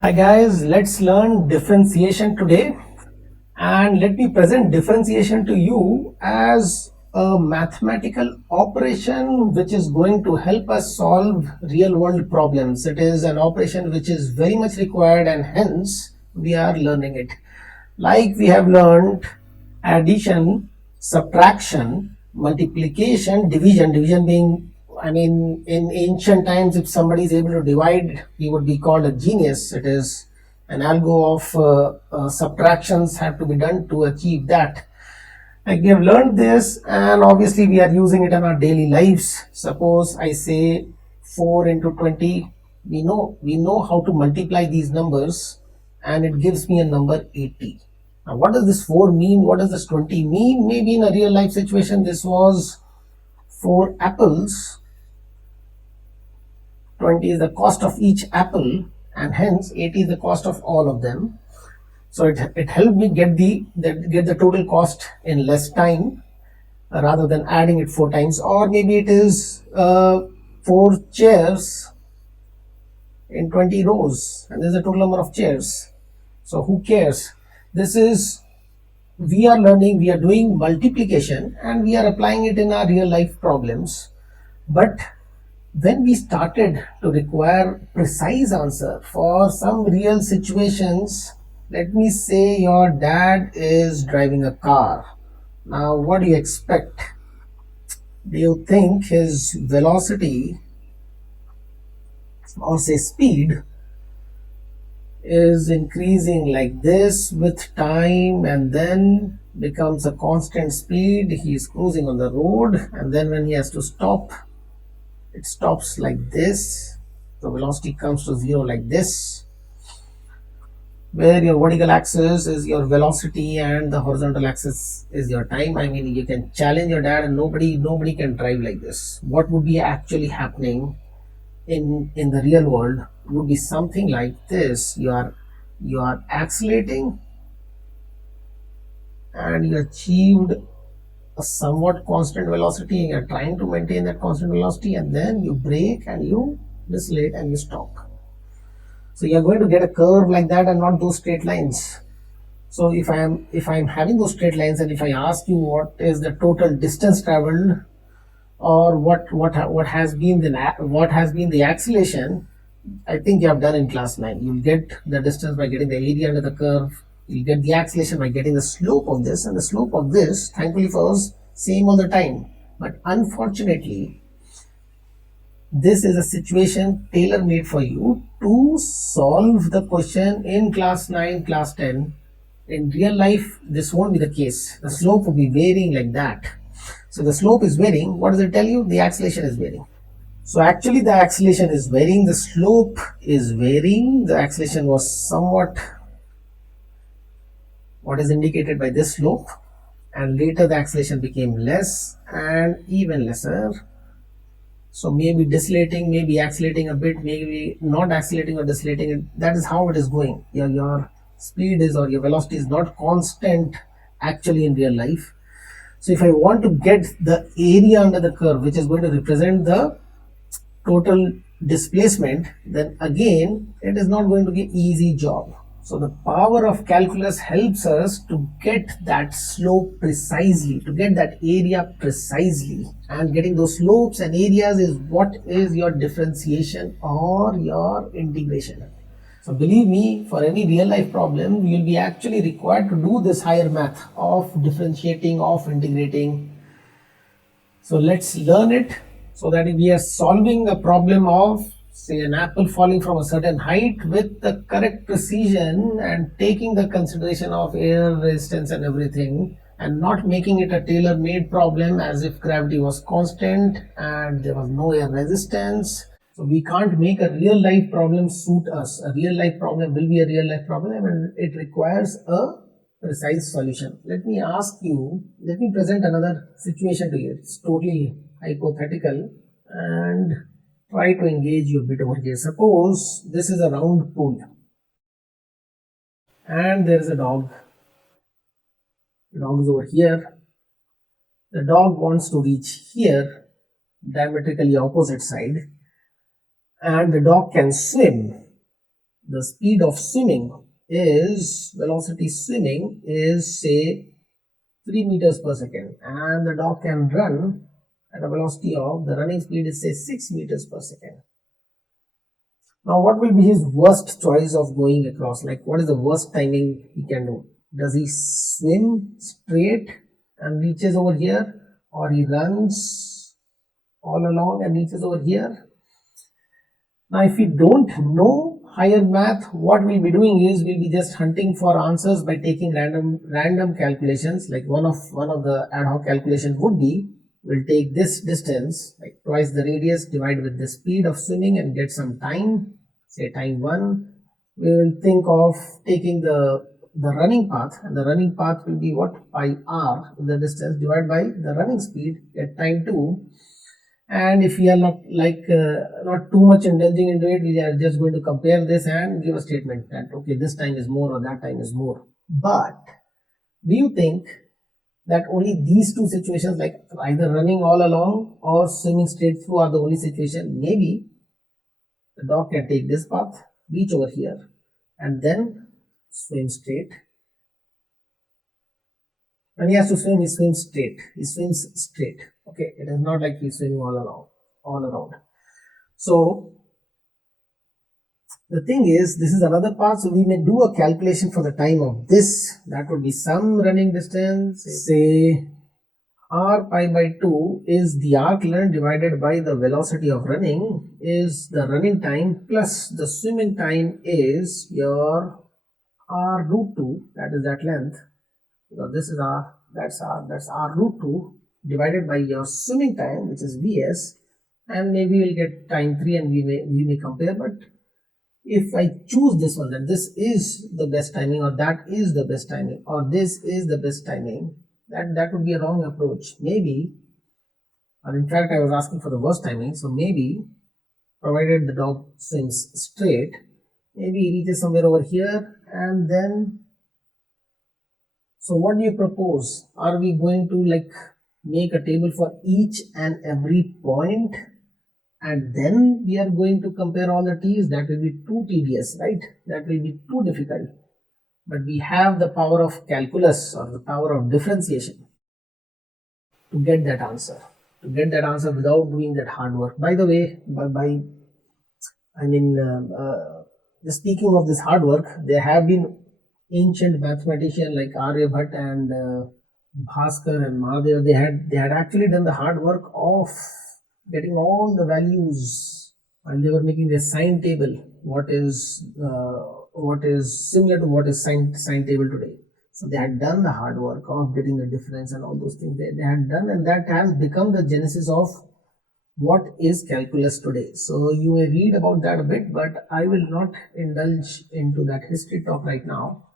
Hi guys, let's learn differentiation today, and let me present differentiation to you as a mathematical operation which is going to help us solve real world problems. It is an operation which is very much required, and hence we are learning it. Like we have learned addition, subtraction, multiplication, division being, in ancient times, if somebody is able to divide, he would be called a genius. It is an algo of subtractions have to be done to achieve that. Like we have learned this, and obviously we are using it in our daily lives. Suppose I say 4 into 20, we know how to multiply these numbers, and it gives me a number 80. Now, what does this 4 mean? What does this 20 mean? Maybe in a real life situation, this was 4 apples. 20 is the cost of each apple, and hence 80 is the cost of all of them. So it helped me get the total cost in less time, rather than adding it 4 times. Or maybe it is 4 chairs in 20 rows, and there's a total number of chairs. So who cares? This is, we are learning, we are doing multiplication, and we are applying it in our real life problems. But when we started to require precise answer for some real situations, let me say your dad is driving a car. Now what do you expect? Do you think his velocity, or say speed, is increasing like this with time and then becomes a constant speed? He is cruising on the road, and then when he has to stop, it stops like this. The velocity comes to zero like this, where your vertical axis is your velocity and the horizontal axis is your time. You can challenge your dad, and nobody can drive like this. What would be actually happening in the real world would be something like this. You are accelerating, and you achieved a somewhat constant velocity. You're trying to maintain that constant velocity, and then you brake and you decelerate and you stop. So you're going to get a curve like that, and not those straight lines. So if I'm having those straight lines, and if I ask you what is the total distance traveled, or what has been the acceleration, I think you have done in class 9. You'll get the distance by getting the area under the curve. You'll get the acceleration by getting the slope of this, and the slope of this, thankfully for us, same all the time. But unfortunately, this is a situation tailor made for you to solve the question in class 9, class 10. In real life, this won't be the case. The slope will be varying like that. So the slope is varying. What does it tell you? The acceleration is varying. So actually the acceleration is varying, the slope is varying. The acceleration was somewhat what is indicated by this slope, and later the acceleration became less and even lesser. So maybe decelerating, maybe accelerating a bit, maybe not accelerating or decelerating. That is how it is going. Your speed is, or your velocity is not constant actually in real life. So if I want to get the area under the curve, which is going to represent the total displacement, then again it is not going to be an easy job. So the power of calculus helps us to get that slope precisely, to get that area precisely, and getting those slopes and areas is what is your differentiation or your integration. So believe me, for any real life problem, you'll be actually required to do this higher math of differentiating, of integrating. So let's learn it, so that we are solving a problem of, say, an apple falling from a certain height with the correct precision, and taking the consideration of air resistance and everything, and not making it a tailor-made problem as if gravity was constant and there was no air resistance. So we can't make a real life problem suit us. A real life problem will be a real life problem, and it requires a precise solution. Let me present another situation to you. It's totally hypothetical, and try to engage you a bit over here. Suppose this is a round pool, and there is a dog. The dog is over here. The dog wants to reach here, diametrically opposite side, and the dog can swim. the speed of swimming is, velocity swimming is say 3 meters per second, and the dog can run at a velocity of, the running speed is say 6 meters per second. Now what will be his worst choice of going across? Like what is the worst timing he can do? Does he swim straight and reaches over here, or he runs all along and reaches over here? Now if we don't know higher math, what we'll be doing is we'll be just hunting for answers by taking random calculations. Like one of the ad hoc calculations would be, we'll take this distance, like twice the radius, divide with the speed of swimming and get some time, say time 1. We will think of taking the running path, and the running path will be what? Pi r, the distance, divided by the running speed, get time 2. And if we are not too much indulging into it, we are just going to compare this and give a statement that okay, this time is more or that time is more. But do you think that only these two situations, like either running all along or swimming straight through, are the only situation? Maybe the dog can take this path, reach over here, and then swim straight. When he has to swim, he swims straight. He swims straight. Okay, it is not like he's swimming all around. So the thing is, this is another part. So we may do a calculation for the time of this. That would be some running distance. Say r pi by 2 is the arc length divided by the velocity of running, is the running time, plus the swimming time is your r root 2, that is that length. So this is r, that's r root 2 divided by your swimming time, which is vs, and maybe we'll get time 3 and we may compare. But if I choose this one, that this is the best timing, or that is the best timing, or this is the best timing, that would be a wrong approach. Maybe, or in fact I was asking for the worst timing, so maybe provided the dog swims straight, maybe he reaches somewhere over here, and then, so what do you propose? Are we going to like make a table for each and every point, and then we are going to compare all the t's? That will be too tedious, right? That will be too difficult. But we have the power of calculus, or the power of differentiation, to get that answer. Without doing that hard work. By the way, just speaking of this hard work, there have been ancient mathematicians like Aryabhat and Bhaskar and Mahadev. They had actually done the hard work of getting all the values, and they were making their sine table, what is similar to what is sine table today. So they had done the hard work of getting the difference and all those things they had done, and that has become the genesis of what is calculus today. So you may read about that a bit, but I will not indulge into that history talk right now,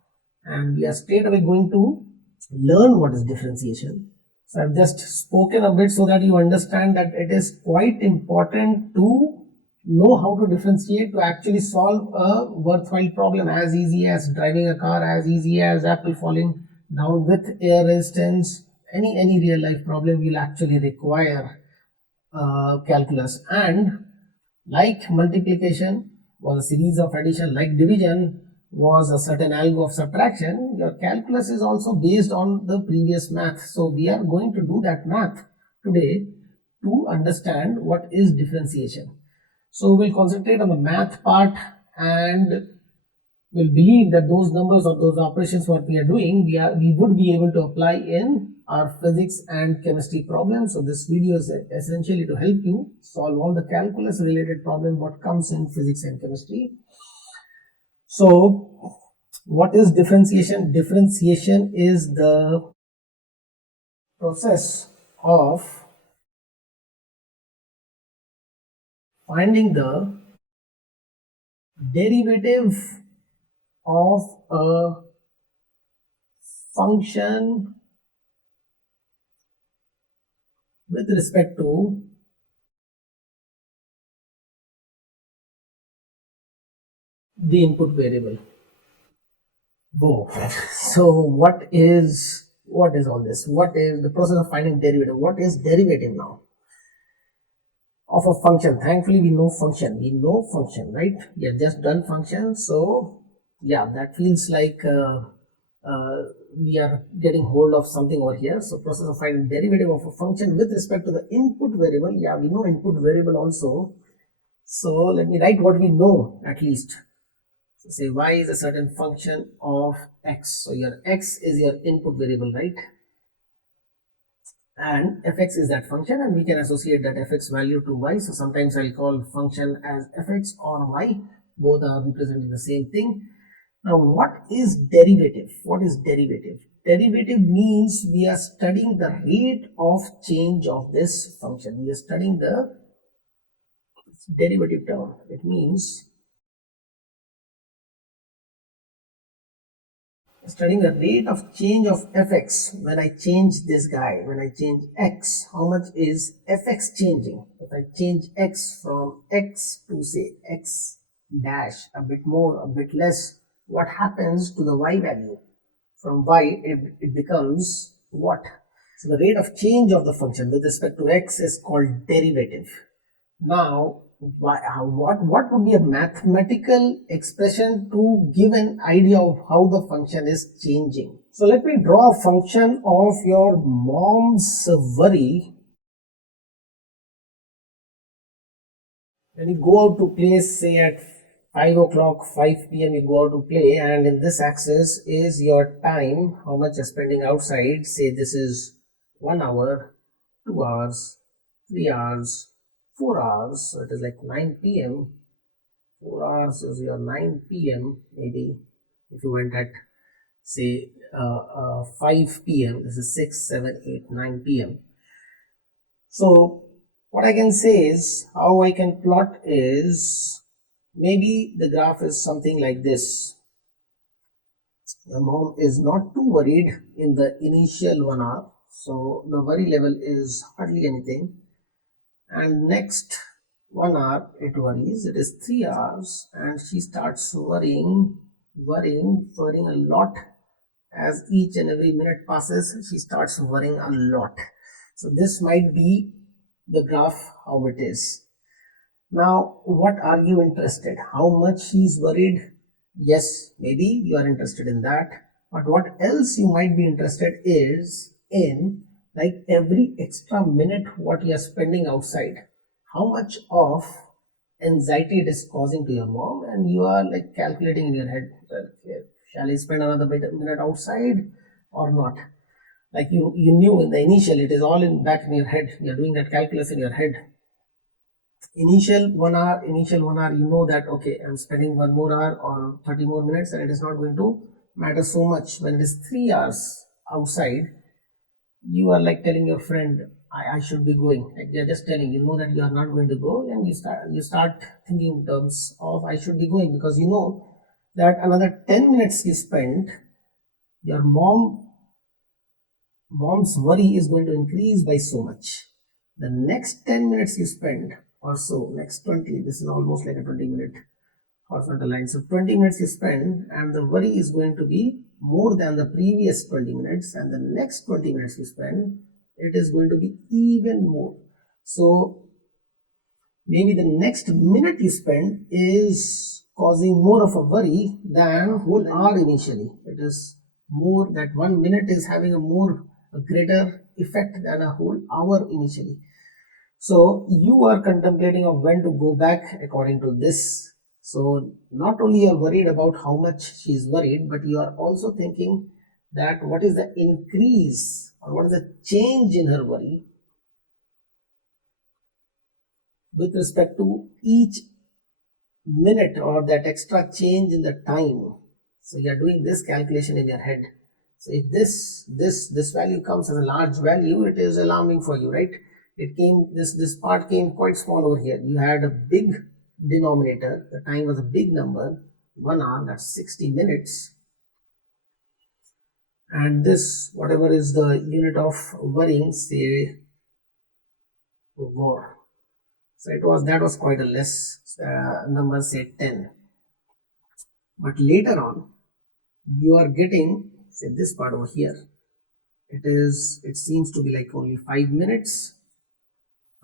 and we are straight away going to learn what is differentiation. So I've just spoken a bit so that you understand that it is quite important to know how to differentiate to actually solve a worthwhile problem, as easy as driving a car, as easy as apple falling down with air resistance. Any real life problem will actually require calculus. And like multiplication was a series of addition, like division was a certain algo of subtraction, your calculus is also based on the previous math. So we are going to do that math today to understand what is differentiation. So we'll concentrate on the math part, and we'll believe that those numbers or those operations what we are doing, we would be able to apply in our physics and chemistry problems. So this video is essentially to help you solve all the calculus related problems what comes in physics and chemistry. So what is differentiation? Differentiation is the process of finding the derivative of a function with respect to the input variable. Whoa. So what is all this? What is the process of finding derivative? What is derivative now? of a function. Thankfully we know function, right? We have just done function. So yeah, that feels like we are getting hold of something over here. So process of finding derivative of a function with respect to the input variable. Yeah, we know input variable also. So let me write what we know at least. So say y is a certain function of x. So your x is your input variable, right? And fx is that function, and we can associate that fx value to y. So sometimes I'll call function as fx or y. Both are representing the same thing. Now what is derivative? What is derivative? Derivative means we are studying the rate of change of this function. We are studying the derivative term. It means studying the rate of change of fx when I change this guy, when I change x, how much is fx changing? If I change x from x to say x dash, a bit more, a bit less, what happens to the y value? From y, it becomes what? So the rate of change of the function with respect to x is called derivative. Now, what would be a mathematical expression to give an idea of how the function is changing? So let me draw a function of your mom's worry. When you go out to play, say at 5 o'clock, 5 p.m. you go out to play, and in this axis is your time, how much you're spending outside. Say this is 1 hour, 2 hours, 3 hours, 4 hours, so it is like 9 p.m. 4 hours is your 9 p.m. maybe. If you went at say 5 p.m., this is 6, 7, 8, 9 p.m. So what I can say is, how I can plot is, maybe the graph is something like this. Your mom is not too worried in the initial 1 hour, so the worry level is hardly anything. And next 1 hour it worries, it is 3 hours, and she starts worrying a lot. As each and every minute passes, she starts worrying a lot. So this might be the graph how it is. Now what are you interested? How much she is worried? Yes, maybe you are interested in that. But what else you might be interested is in, like, every extra minute what you are spending outside, how much of anxiety it is causing to your mom, and you are like calculating in your head, shall I spend another minute outside or not? Like you knew in the initial, it is all in back in your head. You are doing that calculus in your head. Initial 1 hour, you know that okay, I'm spending 1 more hour or 30 more minutes, and it is not going to matter so much. When it is 3 hours outside, you are like telling your friend, I should be going. Like they are just telling, you know that you are not going to go, and you start thinking in terms of I should be going, because you know that another 10 minutes you spend, your mom's worry is going to increase by so much. The next 10 minutes you spend, or so, next 20, this is almost like a 20-minute horizontal line. So 20 minutes you spend, and the worry is going to be more than the previous 20 minutes, and the next 20 minutes you spend, it is going to be even more. So maybe the next minute you spend is causing more of a worry than whole hour initially. It is more, that 1 minute is having a greater effect than a whole hour initially. So you are contemplating of when to go back according to this. So not only you are worried about how much she is worried, but you are also thinking that what is the increase or what is the change in her worry with respect to each minute, or that extra change in the time. So you are doing this calculation in your head. So if this value comes as a large value, it is alarming for you, right? It came, this part came quite small over here. You had a big denominator, the time was a big number, 1 hour, that's 60 minutes. And this, whatever is the unit of worrying, say war. So that was quite a less number, say 10. But later on, you are getting, say, this part over here. It seems to be like only 5 minutes.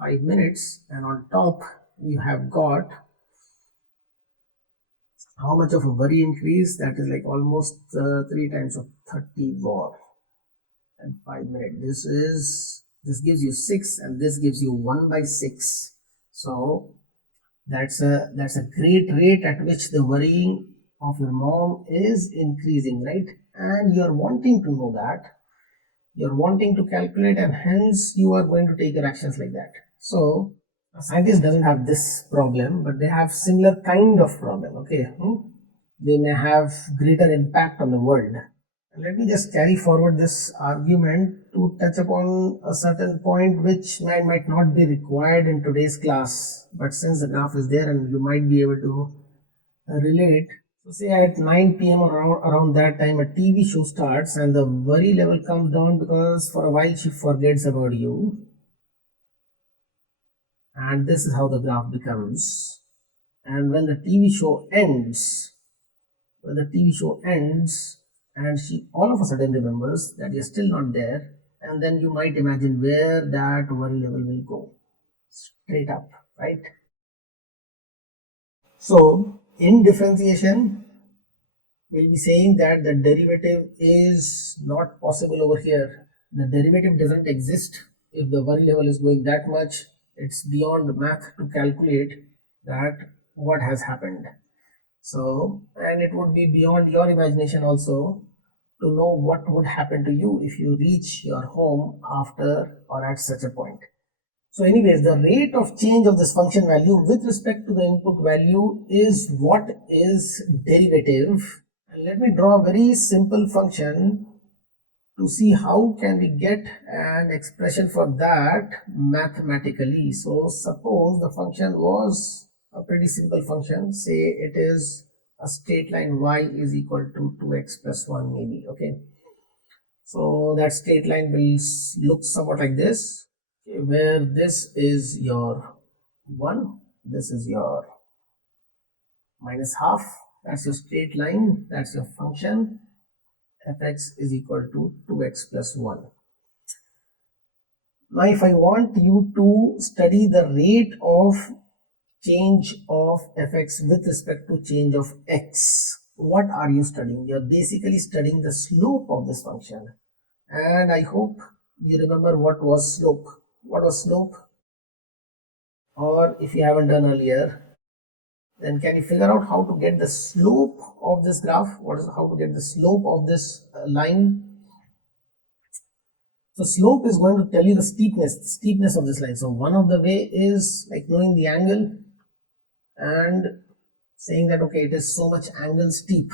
5 minutes, and on top you have got how much of a worry increase? That is like almost 3 times of 30 war and 5 minutes. This gives you 6 and this gives you 1 by 6. So that's a great rate at which the worrying of your mom is increasing, right? And you're wanting to know that, you're wanting to calculate, and hence you are going to take your actions like that. So a scientist doesn't have this problem, but they have similar kind of problem. Okay, they may have greater impact on the world. Let me just carry forward this argument to touch upon a certain point which might not be required in today's class, but since the graph is there and you might be able to relate. So say at 9 p.m. or around that time a TV show starts and the worry level comes down because for a while she forgets about you. And this is how the graph becomes. And when the TV show ends, and she all of a sudden remembers that you're still not there, and then you might imagine where that worry level will go. Straight up, right? So in differentiation, we'll be saying that the derivative is not possible over here. The derivative doesn't exist if the worry level is going that much. It's beyond math to calculate that what has happened. So, and it would be beyond your imagination also to know what would happen to you if you reach your home after or at such a point. So anyways, the rate of change of this function value with respect to the input value is what is derivative. And let me draw a very simple function to see how can we get an expression for that mathematically. So suppose the function was a pretty simple function. Say it is a straight line y is equal to 2x plus 1 maybe. Okay, so that straight line will look somewhat like this, where this is your 1, this is your minus half. That's your straight line, that's your function. Fx is equal to 2x plus 1. Now if I want you to study the rate of change of fx with respect to change of x, what are you studying? You're basically studying the slope of this function. And I hope you remember what was slope. What was slope? Or if you haven't done earlier, then can you figure out how to get the slope of this graph? How to get the slope of this line? So slope is going to tell you the steepness of this line. So one of the way is like knowing the angle and saying that okay, it is so much angle steep,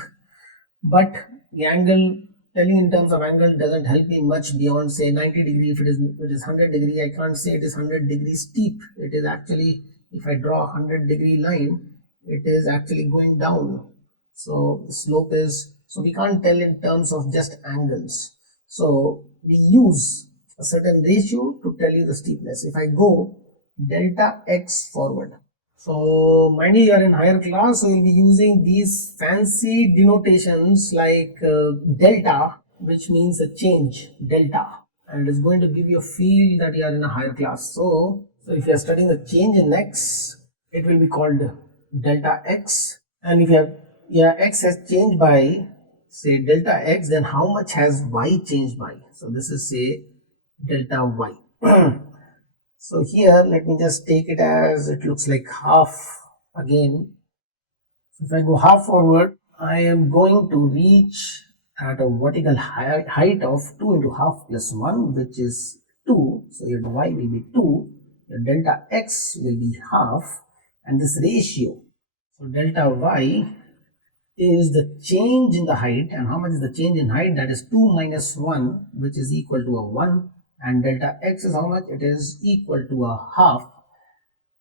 but the angle, telling in terms of angle doesn't help me much beyond say 90 degree. If it is 100 degree, I can't say it is 100 degree steep. It is actually, if I draw a 100 degree line, it is actually going down. So the slope is, so we can't tell in terms of just angles. So we use a certain ratio to tell you the steepness. If I go delta x forward, so mind you are in higher class, so you'll be using these fancy denotations like delta, which means a change, delta, and it is going to give you a feel that you are in a higher class. So if you are studying the change in x, it will be called delta x. And if x has changed by say delta x, then how much has y changed by? So this is say delta y. So here let me just take it as it looks like half again. So if I go half forward, I am going to reach at a vertical height of 2 into half plus 1, which is 2. So your y will be 2, your delta x will be half, and this ratio, so delta y is the change in the height. And how much is the change in height? That is 2 minus 1, which is equal to a 1. And delta x is how much? It is equal to a half.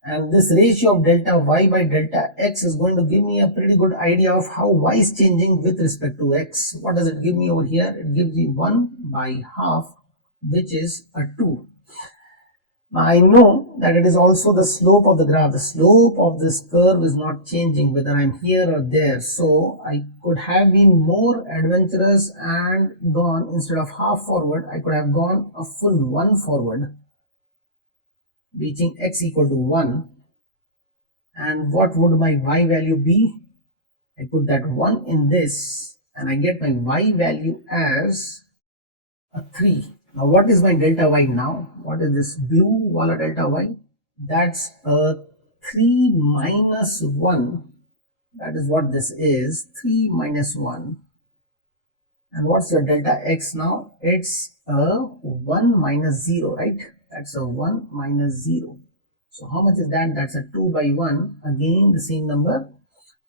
And this ratio of delta y by delta x is going to give me a pretty good idea of how y is changing with respect to x. What does it give me over here? It gives me 1 by half, which is a 2. Now I know that it is also the slope of the graph. The slope of this curve is not changing whether I'm here or there. So I could have been more adventurous and gone, instead of half forward, I could have gone a full 1 forward. reaching x equal to 1. And what would my y value be? I put that 1 in this and I get my y value as a 3. Now what is my delta y now? What is this blue wala delta y? That's a 3 minus 1. That is what this is, 3 minus 1. And what's your delta x now? It's a 1 minus 0, right? That's a 1 minus 0. So how much is that? That's a 2 by 1. Again, the same number,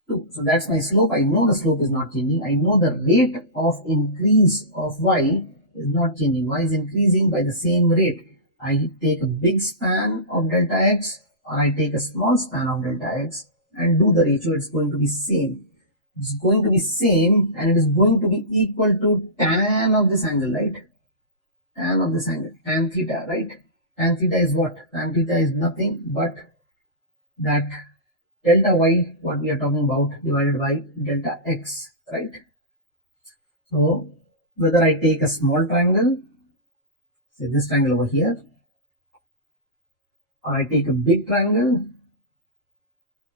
2. So that's my slope. I know the slope is not changing. I know the rate of increase of y is not changing. Y is increasing by the same rate. I take a big span of delta x or I take a small span of delta x and do the ratio. It's going to be same. It's going to be same and it is going to be equal to tan of this angle, right? Tan of this angle, tan theta, right? Tan theta is what? Tan theta is nothing but that delta y, what we are talking about, divided by delta x, right? So whether I take a small triangle, say this triangle over here, or I take a big triangle,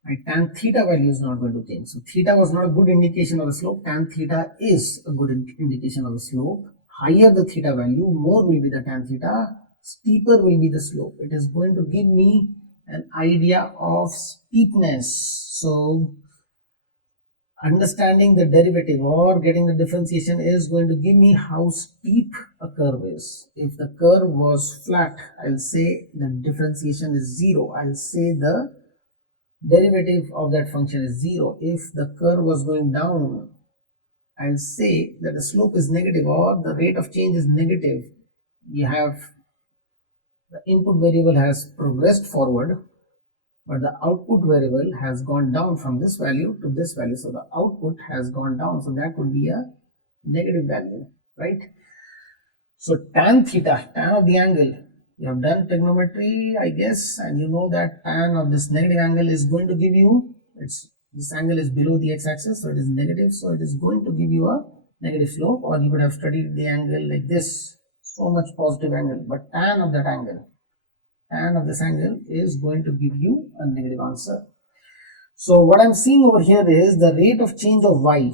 my tan theta value is not going to change. So theta was not a good indication of the slope. Tan theta is a good indication of the slope. Higher the theta value, more will be the tan theta, steeper will be the slope. It is going to give me an idea of steepness. So understanding the derivative or getting the differentiation is going to give me how steep a curve is. If the curve was flat, I'll say the differentiation is 0. I'll say the derivative of that function is 0. If the curve was going down, I'll say that the slope is negative or the rate of change is negative. You have the input variable has progressed forward, but the output variable has gone down from this value to this value. So the output has gone down. So that would be a negative value, right? So tan theta, tan of the angle, you have done trigonometry, I guess, and you know that tan of this negative angle is going to give you, this angle is below the x-axis, so it is negative, so it is going to give you a negative slope, or you could have studied the angle like this, so much positive angle, but tan of that angle, tan of this angle is going to give you a negative answer. So what I'm seeing over here is the rate of change of y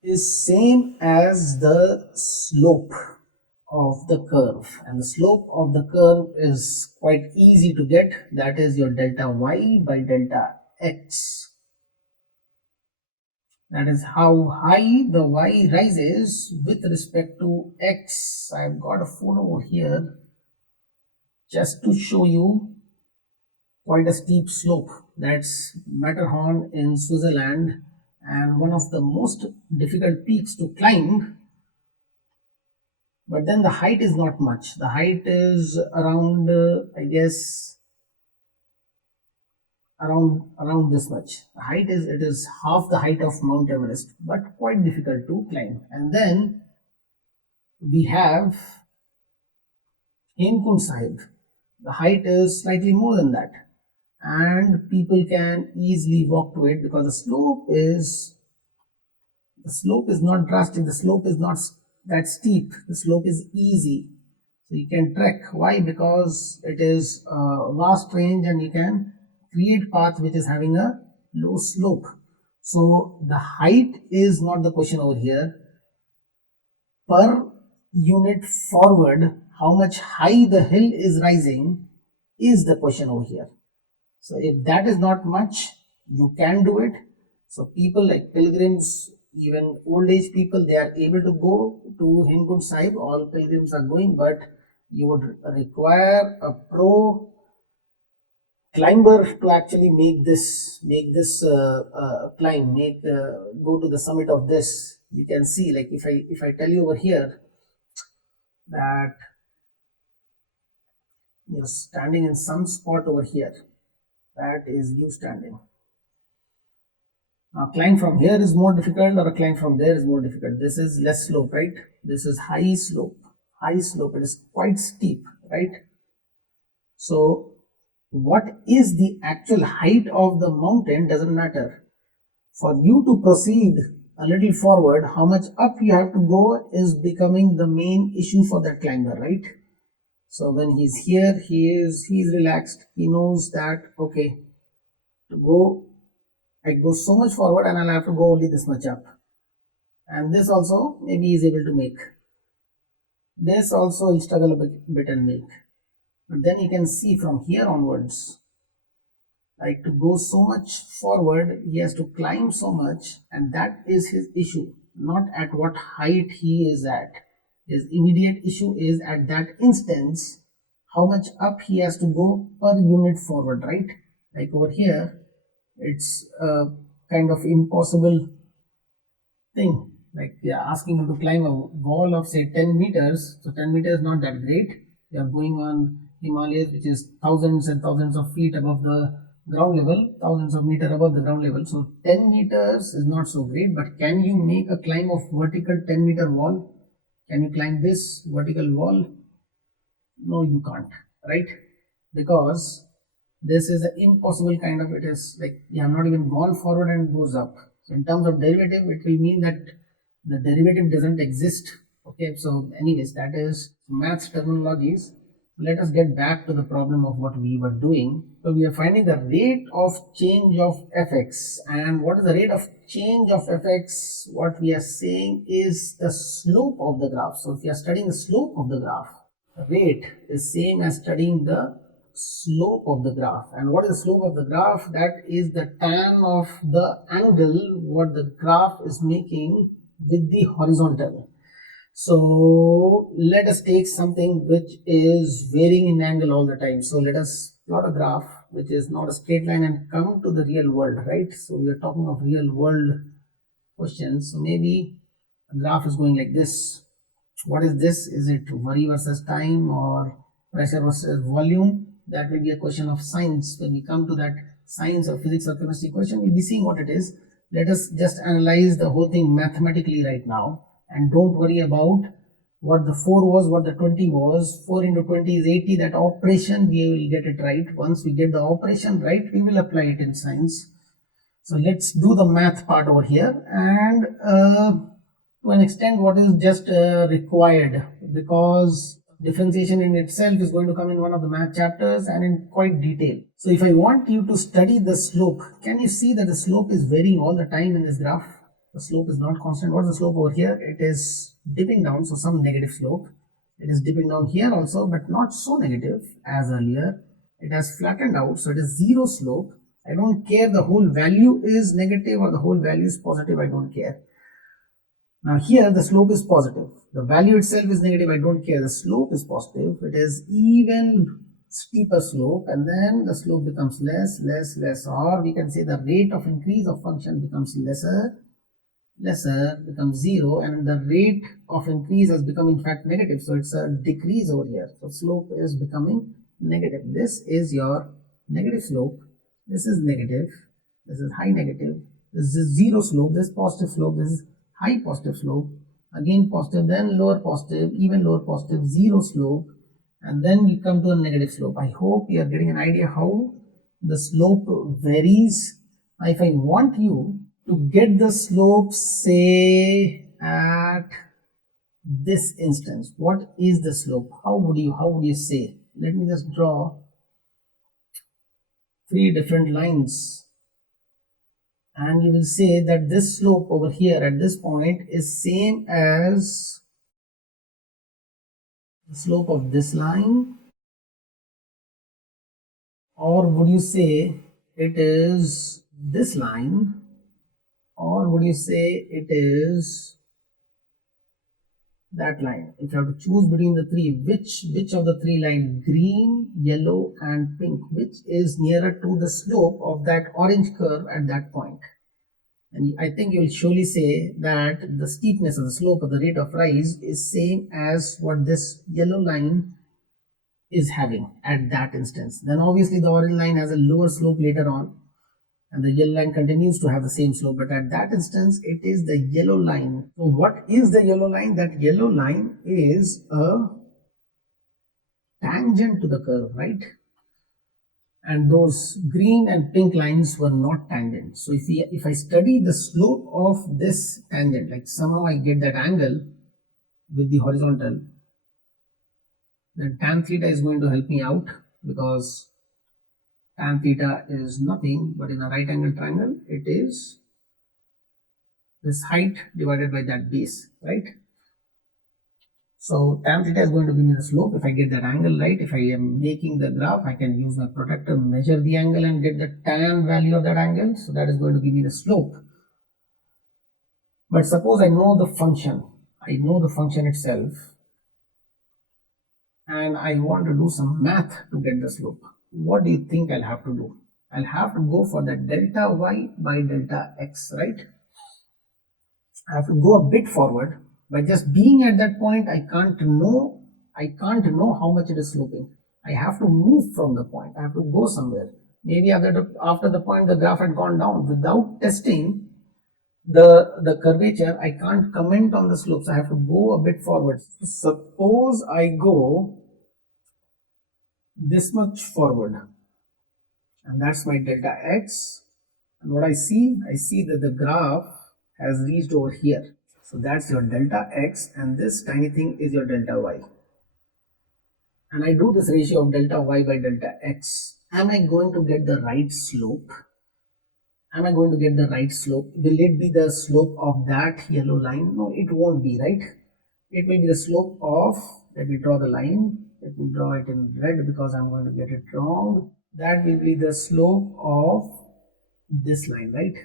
is same as the slope of the curve, and the slope of the curve is quite easy to get. That is your delta y by delta x. That is how high the y rises with respect to x. I've got a photo over here just to show you quite a steep slope. That's Matterhorn in Switzerland, and one of the most difficult peaks to climb. But then the height is not much. The height is around, I guess, around this much. The height is, it is half the height of Mount Everest, but quite difficult to climb. And then we have Hemkund Sahib. The height is slightly more than that, and people can easily walk to it because the slope is not drastic. The slope is not that steep. The slope is easy, so you can trek. Why? Because it is a vast range and you can create path which is having a low slope. So the height is not the question over here. Per unit forward, how much high the hill is rising is the question over here. So if that is not much, you can do it. So people like pilgrims, even old age people, they are able to go to Hemkund Sahib. All pilgrims are going, but you would require a pro climber to actually make this climb, go to the summit of this. You can see, like if I tell you over here that you're standing in some spot over here, that is you standing. Now climb from here is more difficult, or a climb from there is more difficult. This is less slope, right? This is high slope. High slope, it is quite steep, right? So what is the actual height of the mountain doesn't matter. For you to proceed a little forward, how much up you have to go is becoming the main issue for that climber, right? So when he's here, he's relaxed. He knows that, okay, to go, I go so much forward and I'll have to go only this much up. And this also maybe he's able to make. This also he'll struggle a bit and make. But then you can see from here onwards, like to go so much forward, he has to climb so much, and that is his issue, not at what height he is at. His immediate issue is at that instance, how much up he has to go per unit forward, right? Like over here, it's a kind of impossible thing. Like asking him to climb a wall of say 10 meters. So 10 meters is not that great. You are going on Himalayas, which is thousands and thousands of feet above the ground level, thousands of meters above the ground level. So 10 meters is not so great, but can you make a climb of vertical 10-meter wall? Can you climb this vertical wall? No, you can't, right? Because this is an impossible kind of, it is like you have not even gone forward and goes up. So in terms of derivative, it will mean that the derivative doesn't exist. Okay, so anyways, that is maths terminologies. Let us get back to the problem of what we were doing. So we are finding the rate of change of fx. And what is the rate of change of fx? What we are saying is the slope of the graph. So if you are studying the slope of the graph, the rate is same as studying the slope of the graph. And what is the slope of the graph? That is the tan of the angle what the graph is making with the horizontal. So let us take something which is varying in angle all the time. So let us plot a graph which is not a straight line and come to the real world, right? So we are talking of real world questions. So maybe a graph is going like this. What is this? Is it worry versus time or pressure versus volume? That will be a question of science. When we come to that science or physics or chemistry question, we'll be seeing what it is. Let us just analyze the whole thing mathematically right now. And don't worry about what the 4 was, what the 20 was. 4 into 20 is 80. That operation, we will get it right. Once we get the operation right, we will apply it in science. So let's do the math part over here. And to an extent, what is just required, because differentiation in itself is going to come in one of the math chapters and in quite detail. So if I want you to study the slope, can you see that the slope is varying all the time in this graph? The slope is not constant. What is the slope over here? It is dipping down, so some negative slope. It is dipping down here also, but not so negative as earlier. It has flattened out, so it is zero slope. I don't care the whole value is negative or the whole value is positive, I don't care. Now here the slope is positive. The value itself is negative, I don't care. The slope is positive. It is even steeper slope, and then the slope becomes less, or we can say the rate of increase of function becomes lesser, becomes 0, and the rate of increase has become in fact negative, so it's a decrease over here. So slope is becoming negative. This is your negative slope, this is negative, this is high negative, this is 0 slope, this is positive slope, this is high positive slope, again positive, then lower positive, even lower positive, 0 slope, and then you come to a negative slope. I hope you are getting an idea how the slope varies. If I want you to get the slope, say at this instance, what is the slope? How would you say? Let me just draw 3 different lines, and you will say that this slope over here at this point is same as the slope of this line, or would you say it is this line, or would you say it is that line? If you have to choose between the three, which of the 3 lines, green, yellow and pink, which is nearer to the slope of that orange curve at that point? And I think you will surely say that the steepness of the slope of the rate of rise is same as what this yellow line is having at that instance. Then obviously the orange line has a lower slope later on, and the yellow line continues to have the same slope, but at that instance it is the yellow line. So what is the yellow line? That yellow line is a tangent to the curve, right? And those green and pink lines were not tangent. So if I study the slope of this tangent, like somehow I get that angle with the horizontal, then tan theta is going to help me out, because tan theta is nothing but in a right angle triangle, it is this height divided by that base, right? So tan theta is going to give me the slope. If I get that angle right, if I am making the graph, I can use my protractor, measure the angle and get the tan value of that angle. So that is going to give me the slope. But suppose I know the function, itself, and I want to do some math to get the slope. What do you think I'll have to do? I'll have to go for the delta y by delta x, right? I have to go a bit forward. By just being at that point, I can't know how much it is sloping. I have to move from the point. I have to go somewhere. Maybe after the point the graph had gone down. Without testing the curvature, I can't comment on the slopes. I have to go a bit forward. Suppose I go this much forward, and that's my delta x. And what I see that the graph has reached over here. So that's your delta x, and this tiny thing is your delta y. And I do this ratio of delta y by delta x. Am I going to get the right slope? Will it be the slope of that yellow line? No, it won't be, right? It will be the slope of, let me draw the line. Let me draw it in red because I'm going to get it wrong. That will be the slope of this line, right?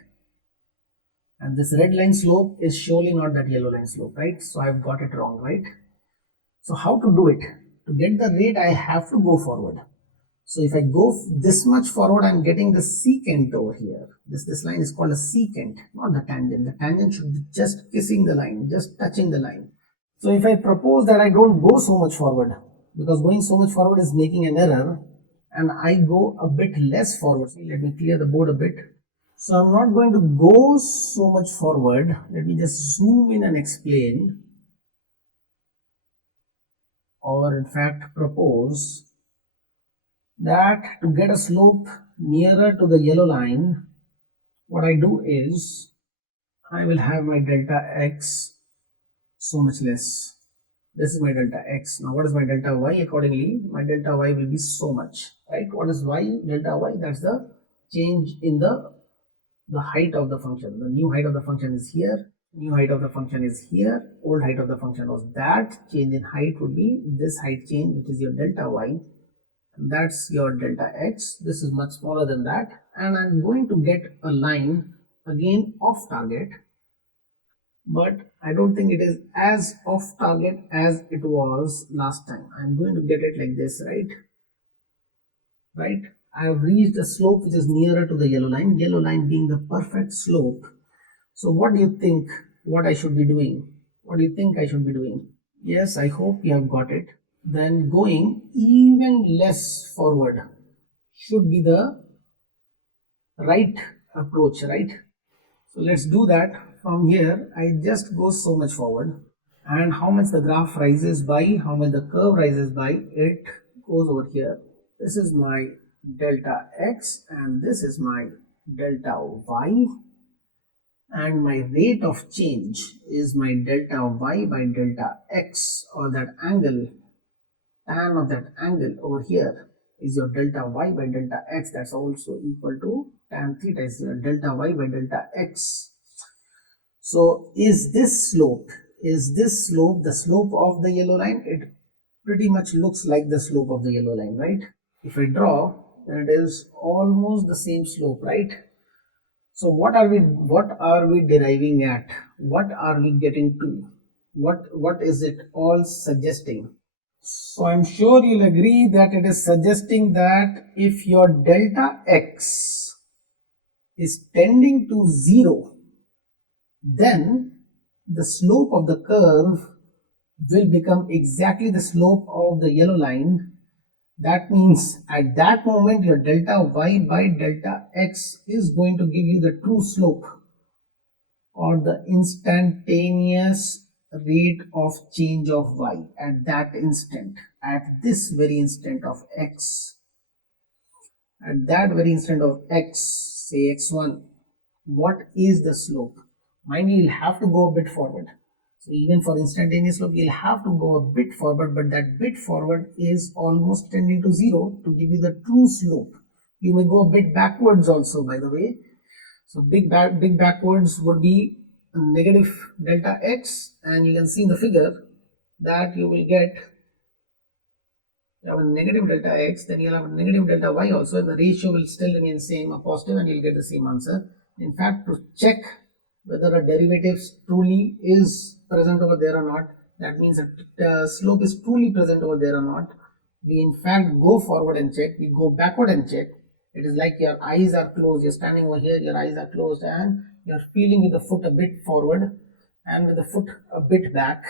And this red line slope is surely not that yellow line slope, right? So I've got it wrong, right? So how to do it? To get the rate, I have to go forward. So if I go this much forward, I'm getting the secant over here. This line is called a secant, not the tangent. The tangent should be just kissing the line, just touching the line. So if I propose that I don't go so much forward, because going so much forward is making an error, and I go a bit less forward. So let me clear the board a bit. So I'm not going to go so much forward. Let me just zoom in and explain, or in fact propose that to get a slope nearer to the yellow line, what I do is I will have my delta x so much less. This is my delta x. Now what is my delta y? Accordingly, my delta y will be so much, right? What is y? Delta y, that's the change in the height of the function. The new height of the function is here, new height of the function is here, old height of the function was that. Change in height would be this height change, which is your delta y. That's your delta x. This is much smaller than that, and I'm going to get a line again off target, but I don't think it is as off target as it was last time. I'm going to get it like this, right? I have reached a slope which is nearer to the yellow line being the perfect slope. So what do you think what I should be doing? What do you think I should be doing? Yes, I hope you have got it. Then going even less forward should be the right approach, right? So let's do that. From here, I just go so much forward, and how much the graph rises by, how much the curve rises by, it goes over here. This is my delta x, and this is my delta y, and my rate of change is my delta y by delta x, or that angle, tan of that angle over here is your delta y by delta x. That's also equal to tan theta is your delta y by delta x. So is this slope the slope of the yellow line? It pretty much looks like the slope of the yellow line, right? If I draw, then it is almost the same slope, right? So what are we deriving at? What are we getting to? What is it all suggesting? So I'm sure you'll agree that it is suggesting that if your delta x is tending to 0, then the slope of the curve will become exactly the slope of the yellow line. That means at that moment your delta y by delta x is going to give you the true slope, or the instantaneous rate of change of y at that instant, at this very instant of x. At that very instant of x, say x1, what is the slope? Mind you, you'll have to go a bit forward. So even for instantaneous slope, you'll have to go a bit forward, but that bit forward is almost tending to 0 to give you the true slope. You may go a bit backwards also, by the way. So big backwards would be negative delta x, and you can see in the figure that you will get, you have a negative delta x, then you'll have a negative delta y also, and the ratio will still remain same, a positive, and you'll get the same answer. In fact, to check whether a derivative truly is present over there or not, that means that the slope is truly present over there or not, we in fact go forward and check, we go backward and check. It is like your eyes are closed, you're standing over here, your eyes are closed, and you're feeling with the foot a bit forward and with the foot a bit back,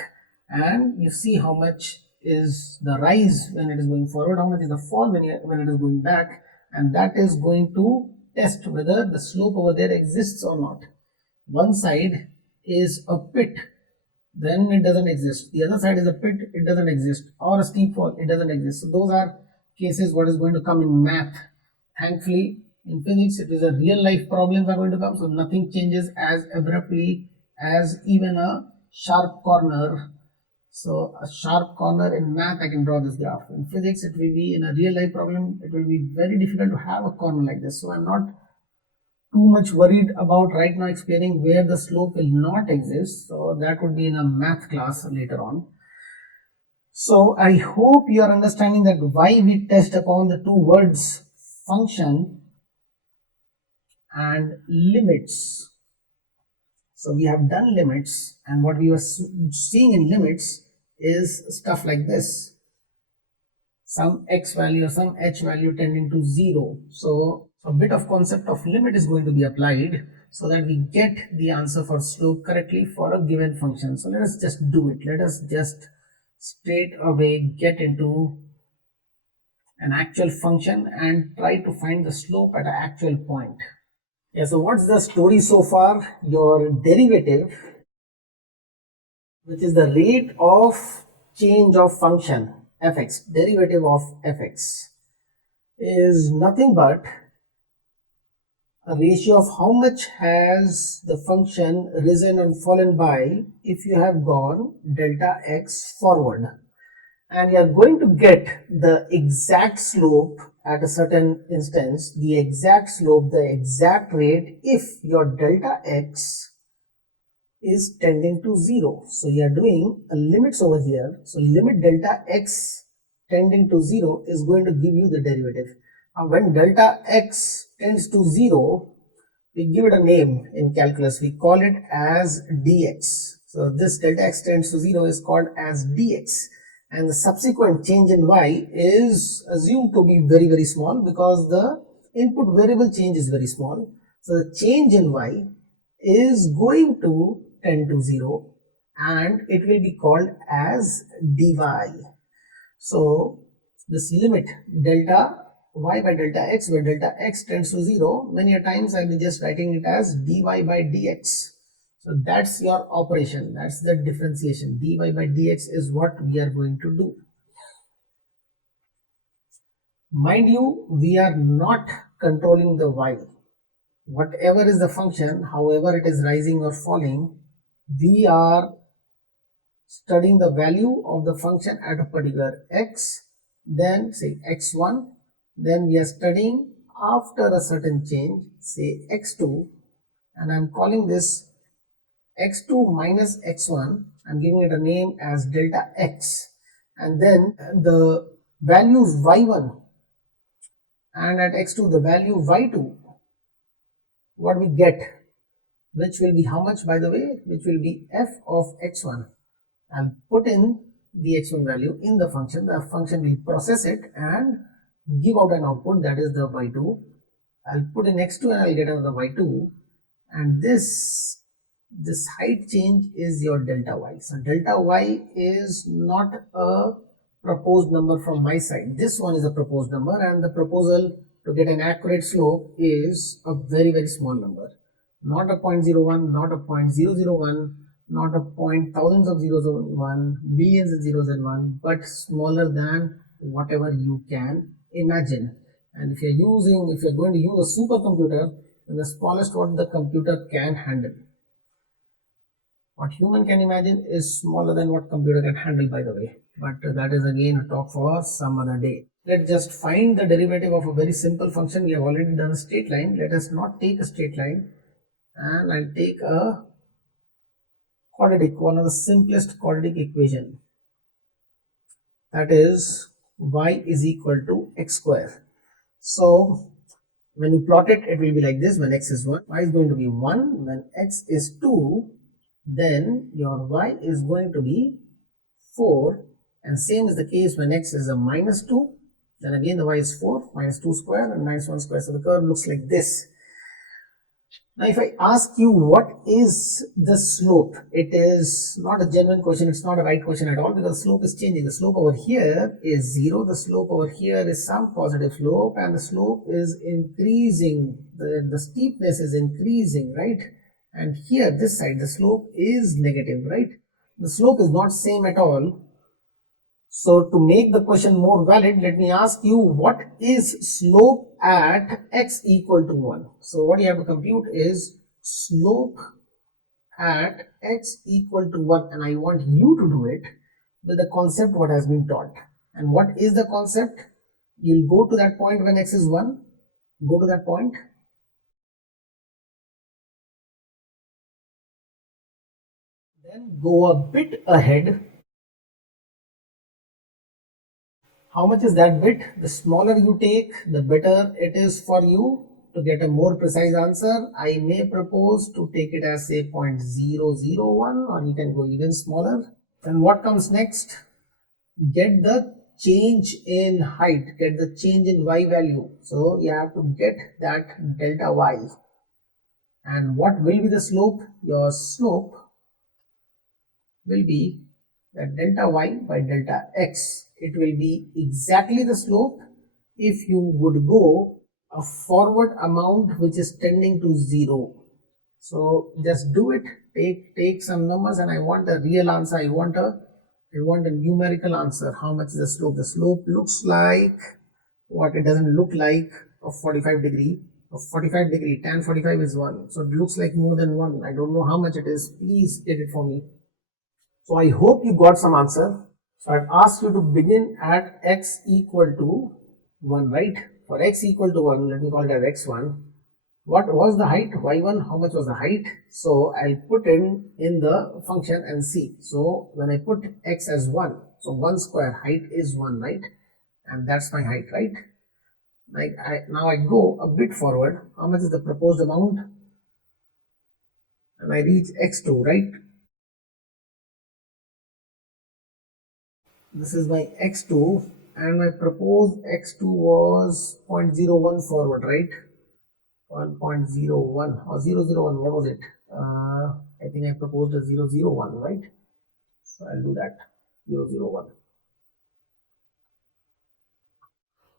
and you see how much is the rise when it is going forward, how much is the fall when it is going back, and that is going to test whether the slope over there exists or not. One side is a pit, then it doesn't exist. The other side is a pit, it doesn't exist. Or a steep fall, it doesn't exist. So those are cases what is going to come in math. Thankfully, in physics, it is a real life problems are going to come, so nothing changes as abruptly as even a sharp corner. So a sharp corner in math, I can draw this graph. In physics, it will be in a real life problem, it will be very difficult to have a corner like this. So I'm not too much worried about right now explaining where the slope will not exist. So that would be in a math class later on. So I hope you are understanding that why we test upon the two words function and limits. So we have done limits, and what we were seeing in limits is stuff like this. Some x value or some h value tending to 0. So a bit of concept of limit is going to be applied so that we get the answer for slope correctly for a given function. So let us just do it. Let us just straight away get into an actual function and try to find the slope at an actual point. Yeah, so what's the story so far? Your derivative, which is the rate of change of function fx, derivative of fx, is nothing but a ratio of how much has the function risen and fallen by if you have gone delta x forward. And you are going to get the exact slope at a certain instance, the exact slope, the exact rate if your delta x is tending to 0. So you are doing a limits over here. So limit delta x tending to 0 is going to give you the derivative. Now when delta x tends to 0, we give it a name in calculus. We call it as dx. So this delta x tends to 0 is called as dx. And the subsequent change in y is assumed to be very, very small because the input variable change is very small. So the change in y is going to tend to 0 and it will be called as dy. So this limit delta y by delta x, where delta x tends to 0, many a times I'll be just writing it as dy by dx. So that's your operation, that's the differentiation. Dy by dx is what we are going to do. Mind you, we are not controlling the y. Whatever is the function, however it is rising or falling, we are studying the value of the function at a particular x, then say x1, then we are studying after a certain change, say x2, and I'm calling this x2 minus x1, I'm giving it a name as delta x, and then the values y1 and at x2 the value y2, what we get, which will be how much, by the way, which will be f of x1. I'll put in the x1 value in the function will process it and give out an output, that is the y2. I'll put in x2 and I'll get another y2, and this height change is your delta y. So delta y is not a proposed number from my side. This one is a proposed number, and the proposal to get an accurate slope is a very, very small number. Not a 0.01, not a 0.001, not a point thousands of zeros and one, billions of zeros and one, but smaller than whatever you can imagine. And if you're going to use a supercomputer, then the smallest what the computer can handle. What human can imagine is smaller than what computer can handle, by the way. But that is again a talk for some other day. Let's just find the derivative of a very simple function. We have already done a straight line. Let us not take a straight line, and I'll take a quadratic, one of the simplest quadratic equation. That is y is equal to x square. So when you plot it, it will be like this. When x is 1, y is going to be 1. When x is 2, then your y is going to be 4. And same is the case when x is a minus 2. Then again the y is 4, minus 2 square and minus 1 square. So the curve looks like this. Now if I ask you what is the slope, it is not a genuine question, it's not a right question at all, because the slope is changing. The slope over here is 0, the slope over here is some positive slope, and the slope is increasing, the steepness is increasing, right? And here this side the slope is negative, right? The slope is not same at all. So to make the question more valid, let me ask you, what is slope at x equal to 1? So what you have to compute is slope at x equal to 1, and I want you to do it with the concept what has been taught. And what is the concept? You'll go to that point when x is 1, go to that point. Then go a bit ahead. How much is that bit? The smaller you take, the better it is for you to get a more precise answer. I may propose to take it as say 0.001, or you can go even smaller. Then what comes next? Get the change in height, get the change in y value. So you have to get that delta y. And what will be the slope? Your slope will be that delta y by delta x. It will be exactly the slope if you would go a forward amount which is tending to 0. So just do it, take some numbers, and I want a real answer. I want a numerical answer. How much is the slope? The slope looks like what? It doesn't look like a 45 degree. A 45 degree, tan 45 is 1. So it looks like more than 1. I don't know how much it is. Please get it for me. So I hope you got some answer. So I've asked you to begin at x equal to 1, right? For x equal to 1, let me call it as x1. What was the height? y1, how much was the height? So I'll put in the function and see. So when I put x as 1, so 1 square, height is 1, right? And that's my height, right? Now I go a bit forward. How much is the proposed amount? And I reach x2, right? This is my x2, and my proposed x2 was 0.01 forward, right? 1.01 or 001, what was it? I think I proposed a 001, right? So I'll do that, 001.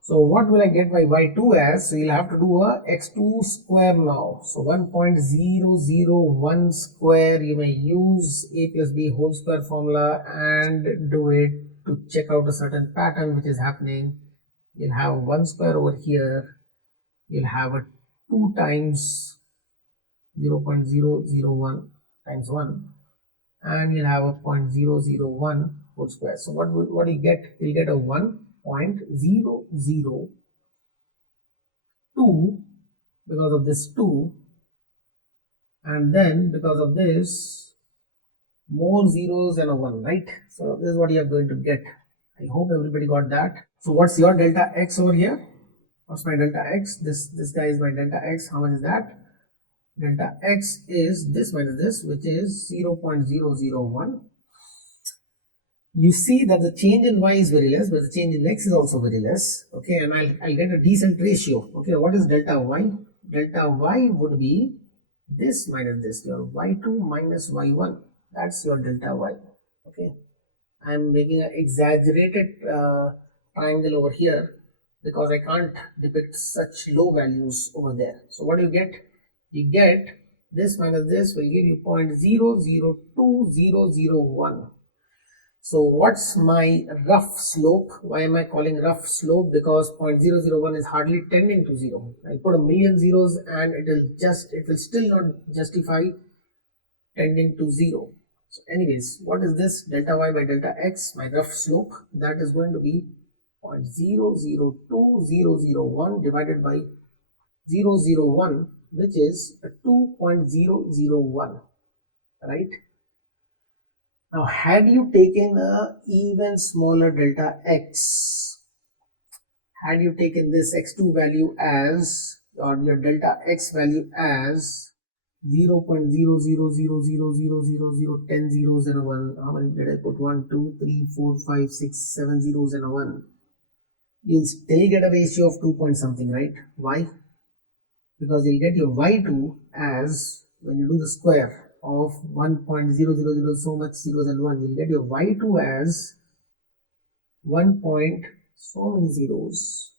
So what will I get my y2 as? So you'll have to do a x2 square now. So 1.001 square, you may use a plus b whole square formula and do it to check out a certain pattern which is happening. You'll have 1 square over here. You'll have a 2 times 0.001 times 1, and you'll have a 0.001 whole square. So what do you get? You'll get a 1.002 because of this 2, and then because of this more zeros and a 1, right? So this is what you are going to get. I hope everybody got that. So what's your delta x over here? What's my delta x? This guy is my delta x. How much is that? Delta x is this minus this, which is 0.001. You see that the change in y is very less, but the change in x is also very less. Okay, and I'll get a decent ratio. Okay, what is delta y? Delta y would be this minus this, your y2 minus y1. That's your delta y. Okay, I'm making an exaggerated triangle over here because I can't depict such low values over there. So what do you get? You get this minus this will give you 0.002001. So what's my rough slope? Why am I calling rough slope? Because 0.001 is hardly tending to 0. I put a million zeros and it will still not justify tending to 0. So anyways, what is this delta y by delta x, my rough slope? That is going to be 0.002001 divided by 001, which is 2.001, right? Now, had you taken a even smaller delta x, had you taken this x2 value as, or your delta x value as 0.00000010 zeros and a 1, how many did I put? 1, 2, 3, 4, 5, 6, 7 zeros and a 1. You'll still get a ratio of 2 point something, right? Why? Because you'll get your y2 as, when you do the square of 1.000 so much zeros and 1, you'll get your y2 as 1 point so many zeros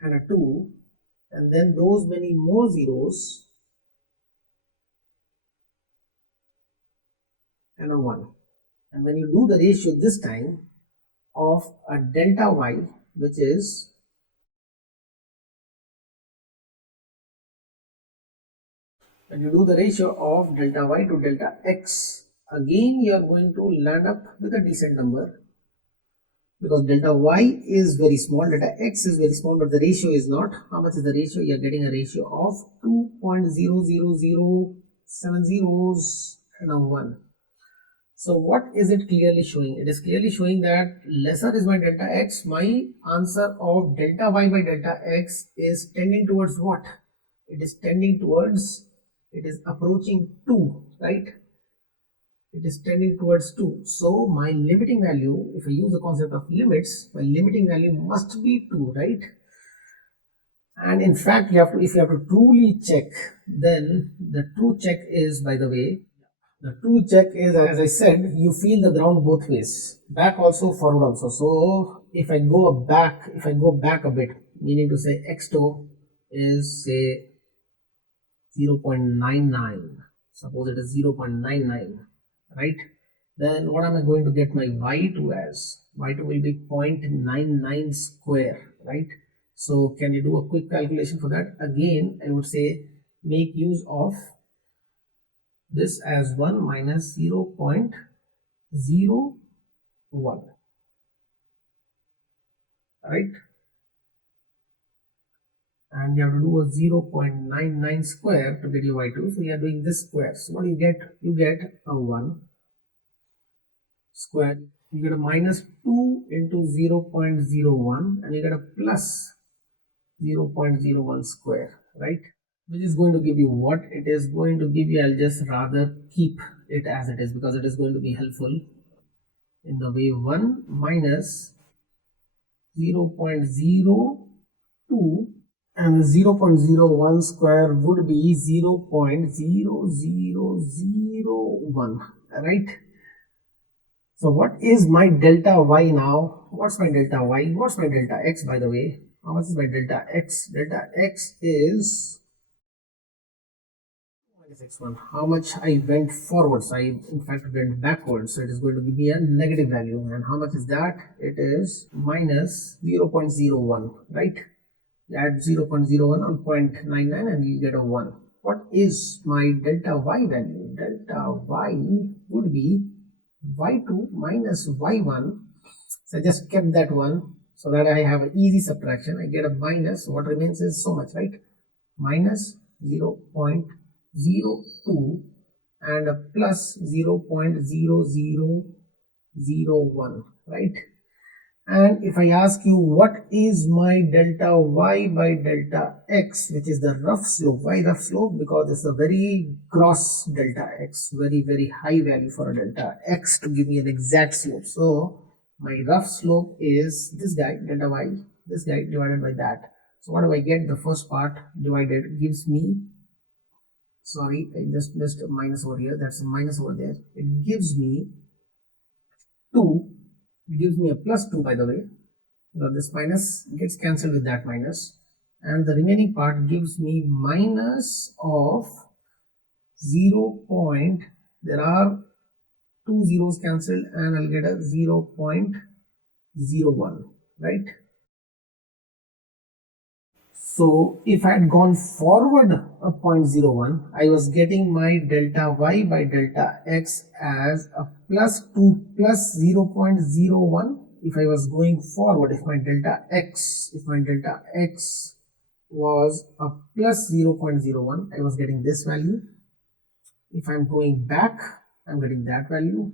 and a 2, and then those many more zeros and a 1. And when you do the ratio this time of a delta y, which is when you do the ratio of delta y to delta x, again you are going to land up with a decent number, because delta y is very small, delta x is very small, but the ratio is not. How much is the ratio? You are getting a ratio of 2.00070 zeros and a 1. So what is it clearly showing? It is clearly showing that lesser is my delta x. My answer of delta y by delta x is tending towards what? It is tending towards, it is approaching 2, right? It is tending towards 2. So my limiting value, if I use the concept of limits, my limiting value must be 2, right? And in fact, you have to, if you have to truly check, then the true check is, by the way, the true check is, as I said, you feel the ground both ways, back also, forward also. So if I go back a bit, meaning to say x toe is say 0.99, suppose it is 0.99, right? Then what am I going to get my y2 as? Y2 will be 0.99 square, right? So can you do a quick calculation for that? Again, I would say make use of this as 1 minus 0.01, right? And you have to do a 0.99 square to get your y2. So you are doing this square. So what do you get? You get a 1 square. You get a minus 2 into 0.01, and you get a plus 0.01 square, right? Which is going to give you what? It is going to give you, I'll just rather keep it as it is, because it is going to be helpful in the way 1 minus 0.02, and 0.01 square would be 0.0001, right? So what is my delta y now? What's my delta y? What's my delta x, by the way? How much is my delta x? Delta x is x1. How much I went forwards? I in fact went backwards, so it is going to give me a negative value. And how much is that? It is minus 0.01, right? Add 0.01 on 0.99 and you get a 1. What is my delta y value? Delta y would be y2 minus y1. So I just kept that one so that I have an easy subtraction. I get a minus, what remains is so much, right? Minus 0.02 and a plus 0.0001, right? And if I ask you what is my delta y by delta x, which is the rough slope. Why rough slope? Because it's a very gross delta x, very, very high value for a delta x to give me an exact slope. So my rough slope is this guy, delta y, this guy divided by that. So what do I get? The first part divided gives me, sorry, I just missed a minus over here. That's a minus over there. It gives me 2. It gives me a plus 2, by the way. Now this minus gets cancelled with that minus, and the remaining part gives me minus of 0. There are 2 zeros cancelled, and I'll get a 0.01, right? So if I had gone forward a 0.01, I was getting my delta y by delta x as a plus 2 plus 0.01. If I was going forward, if my delta x was a plus 0.01, I was getting this value. If I'm going back, I'm getting that value.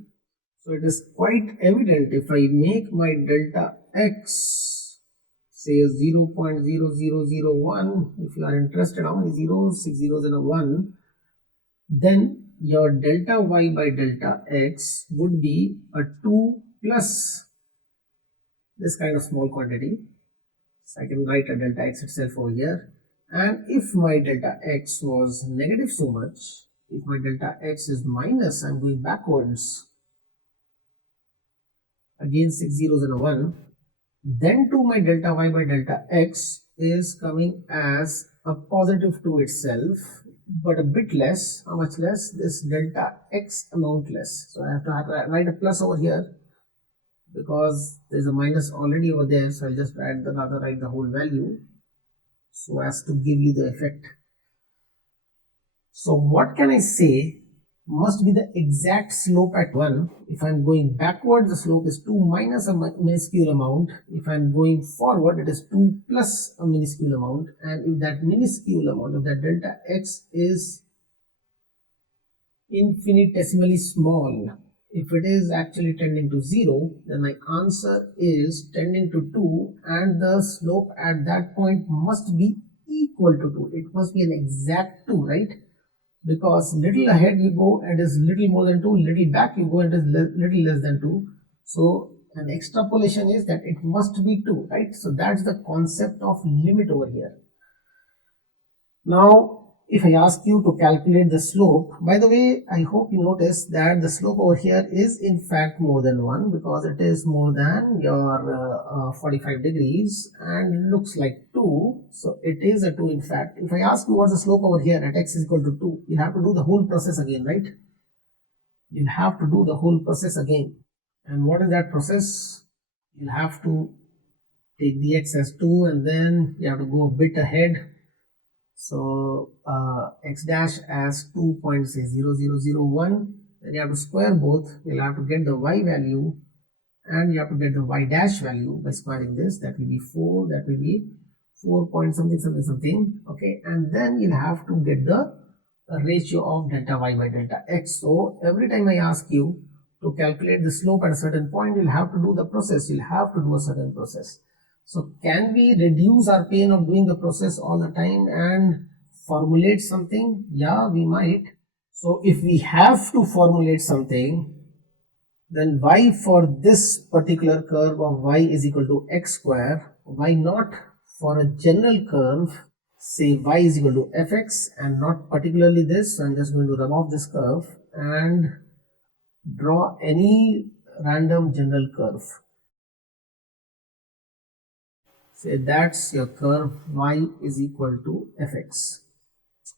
So it is quite evident if I make my delta x say 0.0001, if you are interested how many zeros, 6 zeros and a 1, then your delta y by delta x would be a 2 plus this kind of small quantity. So I can write a delta x itself over here. And if my delta x was negative so much, if my delta x is minus, I'm going backwards, again 6 zeros and a 1, then to my delta y by delta x is coming as a positive 2 itself, but a bit less. How much less? This delta x amount less. So I have to write a plus over here because there's a minus already over there. So I'll just write the whole value so as to give you the effect. So what can I say must be the exact slope at 1. If I'm going backwards, the slope is 2 minus a minuscule amount. If I'm going forward, it is 2 plus a minuscule amount. And if that minuscule amount of that delta x is infinitesimally small, if it is actually tending to 0, then my answer is tending to 2, and the slope at that point must be equal to 2. It must be an exact 2, right? Because little ahead you go and is little more than 2, little back you go and is little less than 2. So an extrapolation is that it must be 2, right? So that's the concept of limit over here. Now if I ask you to calculate the slope, by the way, I hope you notice that the slope over here is in fact more than 1 because it is more than your 45 degrees and looks like 2. So it is a 2 in fact. If I ask you what's the slope over here at x is equal to 2, you have to do the whole process again, right? You'll have to do the whole process again. And what is that process? You'll have to take the x as 2 and then you have to go a bit ahead. So x dash as 2.0001, then you have to square both. You'll have to get the y value and you have to get the y dash value by squaring this. That will be 4, that will be 4 point something something something, okay, and then you'll have to get the ratio of delta y by delta x. So every time I ask you to calculate the slope at a certain point, you'll have to do the process, you'll have to do a certain process. So can we reduce our pain of doing the process all the time and formulate something? Yeah, we might. So if we have to formulate something, then why for this particular curve of y is equal to x square, why not for a general curve, say y is equal to fx and not particularly this? I'm just going to rub off this curve and draw any random general curve. Say that's your curve y is equal to fx,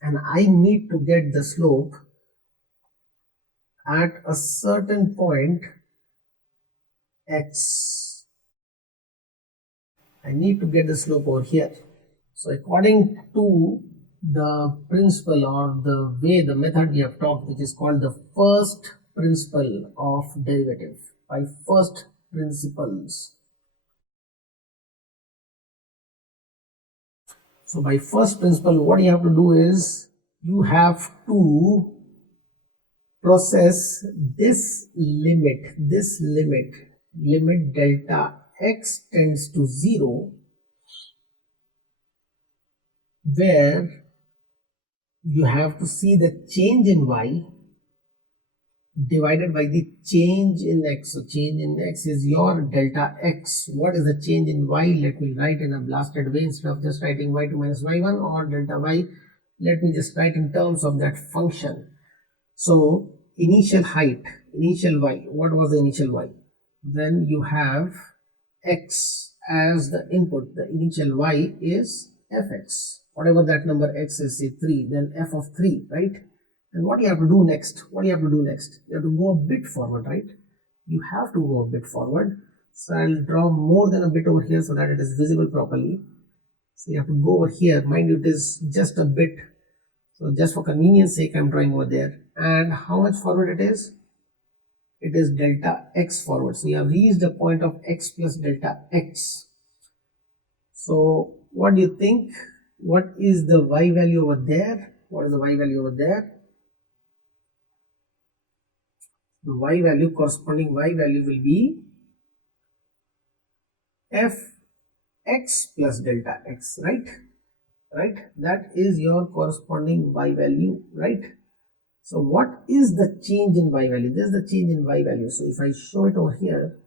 and I need to get the slope at a certain point x. I need to get the slope over here. So according to the principle or the way, the method we have talked, which is called the first principle of derivative, by first principles. So by first principle, what you have to do is you have to process this limit delta x tends to 0, where you have to see the change in y divided by the change in x. So change in x is your delta x. What is the change in y? Let me write in a blasted way. Instead of just writing y2 minus y1 or delta y, let me just write in terms of that function. So initial height, initial y, what was the initial y? Then you have x as the input. The initial y is fx, whatever that number x is, say 3, then f of 3, right? And what you have to do next? You have to go a bit forward, right? You have to go a bit forward. So I'll draw more than a bit over here so that it is visible properly. So you have to go over here. Mind you, it is just a bit. So just for convenience sake, I'm drawing over there. And how much forward it is? It is delta x forward. So you have reached a point of x plus delta x. So what do you think? What is the y value over there? What is the y value over there? The y value, corresponding y value will be f x plus delta x, right? Right? That is your corresponding y value, right? So what is the change in y value? This is the change in y value. So if I show it over here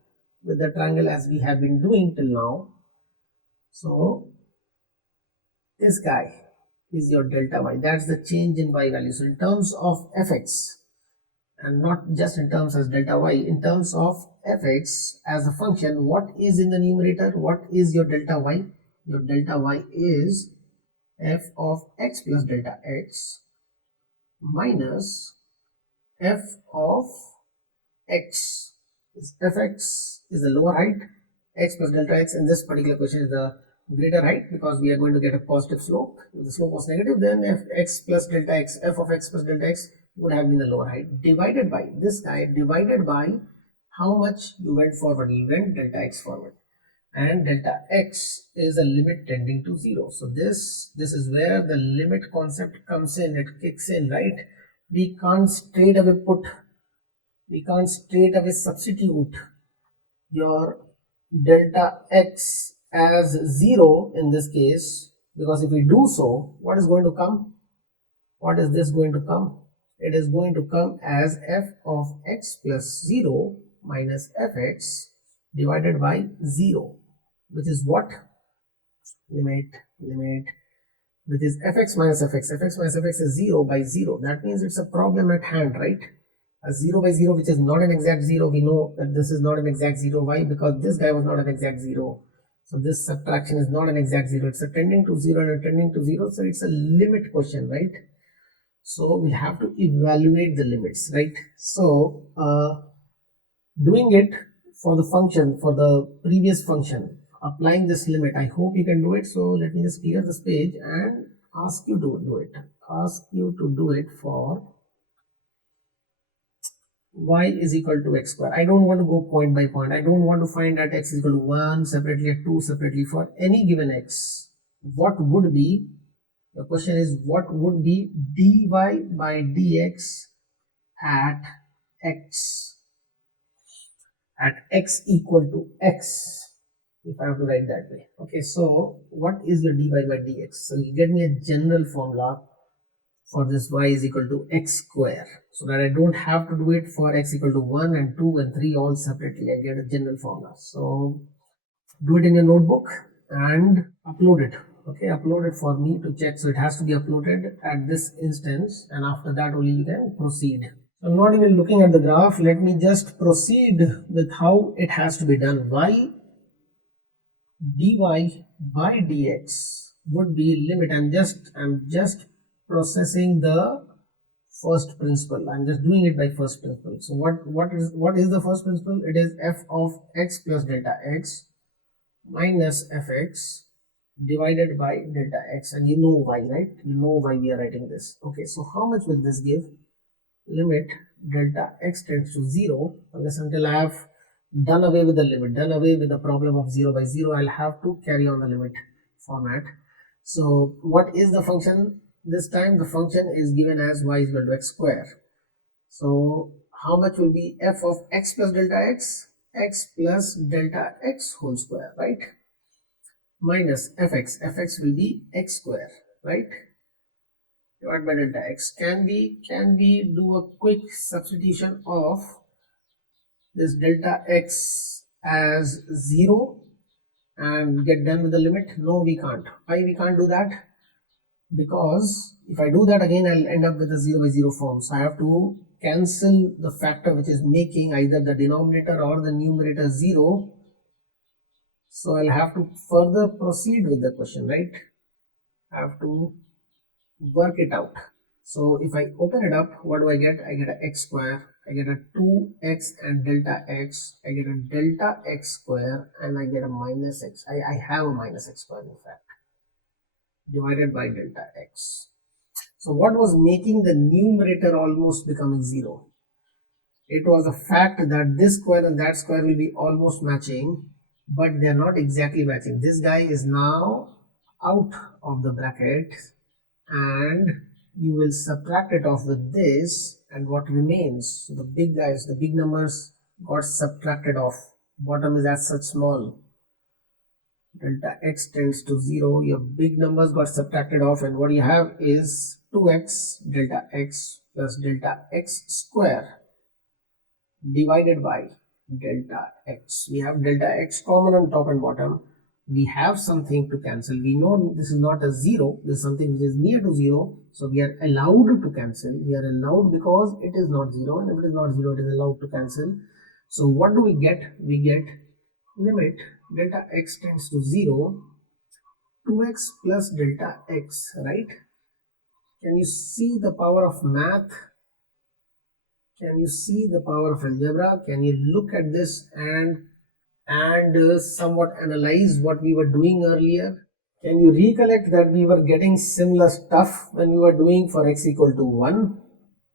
with the triangle as we have been doing till now, so this guy is your delta y. That's the change in y value. So in terms of fx, and not just in terms as delta y, in terms of fx as a function, what is in the numerator? What is your delta y? Your delta y is f of x plus delta x minus f of x. Fx is the lower height, x plus delta x in this particular question is the greater height, because we are going to get a positive slope. If the slope was negative, then x plus delta x, f of x plus delta x would have been the lower height, divided by this guy, divided by how much you went forward. You went delta x forward, and delta x is a limit tending to 0. So this is where the limit concept comes in. It kicks in, right? We can't straight away substitute your delta x as 0 in this case, because if we do so, what is going to come? What is this going to come? It is going to come as f of x plus 0 minus fx divided by 0, which is what? Limit, which is fx minus fx. Fx minus fx is 0 by 0. That means it's a problem at hand, right? A 0 by 0, which is not an exact 0. We know that this is not an exact 0. Why? Because this guy was not an exact 0. So this subtraction is not an exact 0. It's a tending to 0 and a tending to 0. So it's a limit question, right? So we have to evaluate the limits, right? So doing it for the function, for the previous function, applying this limit, I hope you can do it. So let me just clear this page and ask you to do it. Ask you to do it for y is equal to x square. I don't want to go point by point. I don't want to find that x is equal to 1 separately or 2 separately. For any given x, what would be, the question is, what would be dy by dx at x equal to x, if I have to write that way. Okay, so what is your dy by dx? So you get me a general formula for this y is equal to x square, so that I don't have to do it for x equal to 1 and 2 and 3 all separately. I get a general formula. So do it in your notebook and upload it. Okay, upload it for me to check. So it has to be uploaded at this instance, and after that only you can proceed. So I'm not even looking at the graph. Let me just proceed with how it has to be done. Y dy by dx would be limit. I'm just processing the first principle. I'm just doing it by first principle. So what is the first principle? It is f of x plus delta x minus fx divided by delta x, and you know why, right? You know why we are writing this. Okay, so how much will this give? Limit delta x tends to 0, unless until I have done away with the limit, done away with the problem of 0 by 0. I'll have to carry on the limit format. So what is the function this time? The function is given as y is equal to x square. So how much will be f of x plus delta x? X plus delta x whole square, right? Minus fx will be x square, right? Divided by delta x. Can we do a quick substitution of this delta x as 0 and get done with the limit? No, we can't. Why we can't do that? Because if I do that again, I'll end up with a 0 by 0 form. So I have to cancel the factor which is making either the denominator or the numerator 0. So I'll have to further proceed with the question, right? I have to work it out. So if I open it up, what do I get? I get a x square, I get a 2x and delta x, I get a delta x square, and I get a minus x. I have a minus x square in fact. divided by delta x. So what was making the numerator almost becoming 0? It was the fact that this square and that square will be almost matching, but they are not exactly matching. This guy is now out of the bracket, and you will subtract it off with this, and what remains, so the big guys, the big numbers got subtracted off. Bottom is as such small. Delta x tends to 0, your big numbers got subtracted off, and what you have is 2x delta x plus delta x square divided by delta x. We have delta x common on top and bottom. We have something to cancel. We know this is not a 0, this is something which is near to 0, so we are allowed to cancel. We are allowed because it is not 0, and if it is not 0, it is allowed to cancel. So what do we get? We get limit delta x tends to 0, 2x plus delta x, right? Can you see the power of math? Can you see the power of algebra? Can you look at this and somewhat analyze what we were doing earlier? Can you recollect that we were getting similar stuff when we were doing for x equal to 1?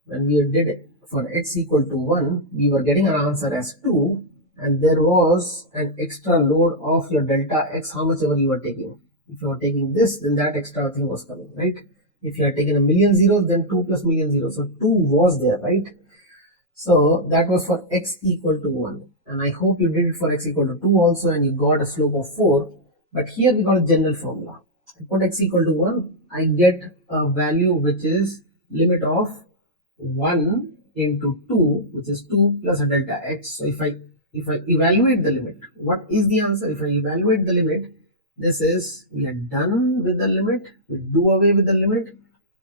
When we did it for x equal to 1, we were getting our answer as 2, and there was an extra load of your delta x, how much ever you were taking. If you are taking this, then that extra thing was coming, right? If you are taking a million zeros, then 2 plus million zeros, so 2 was there, right? So that was for x equal to 1, and I hope you did it for x equal to 2 also, and you got a slope of 4. But here we got a general formula. I put x equal to 1, I get a value which is limit of 1 into 2, which is 2 plus a delta x. So if I evaluate the limit, what is the answer? If I evaluate the limit, this is, we are done with the limit, we do away with the limit,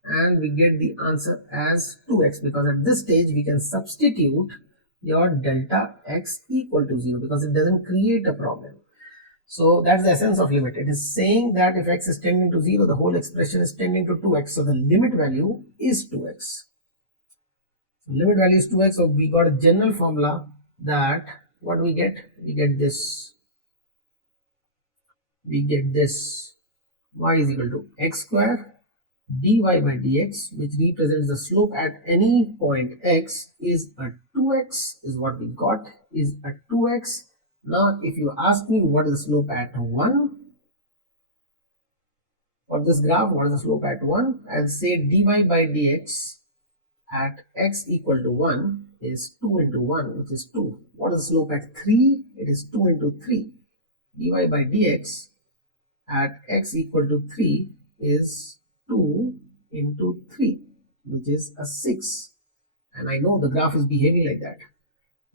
and we get the answer as 2x, because at this stage we can substitute your delta x equal to 0 because it doesn't create a problem. So that's the essence of limit. It is saying that if x is tending to 0, the whole expression is tending to 2x, so the limit value is 2x. So limit value is 2x, so we got a general formula that what we get? We get this. We get this. Y is equal to x square dy by dx, which represents the slope at any point x, is a 2x, is what we got, is a 2x. Now if you ask me what is the slope at 1 for this graph, what is the slope at 1, I'll say dy by dx at x equal to 1 is 2 into 1, which is 2. What is the slope at 3? It is 2 into 3. dy by dx at x equal to 3 is 2 into 3, which is a 6. And I know the graph is behaving like that.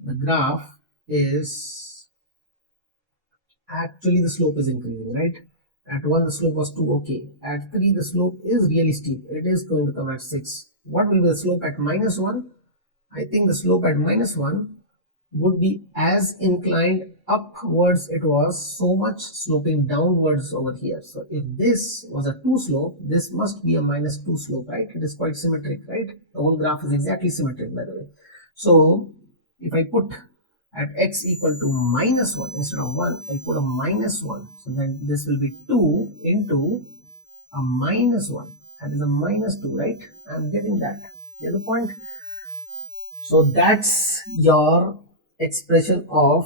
The graph is actually, the slope is increasing, right? At 1 the slope was 2, okay. At 3 the slope is really steep. It is going to come at 6. What will be the slope at minus 1? I think the slope at minus 1 would be as inclined upwards it was, so much sloping downwards over here. So if this was a 2 slope, this must be a minus 2 slope, right? It is quite symmetric, right? The whole graph is exactly symmetric, by the way. So if I put at x equal to minus 1 instead of 1, I put a minus 1, so then this will be 2 into a minus 1, that is a minus 2, right? I'm getting that. Get the point? So that's your expression of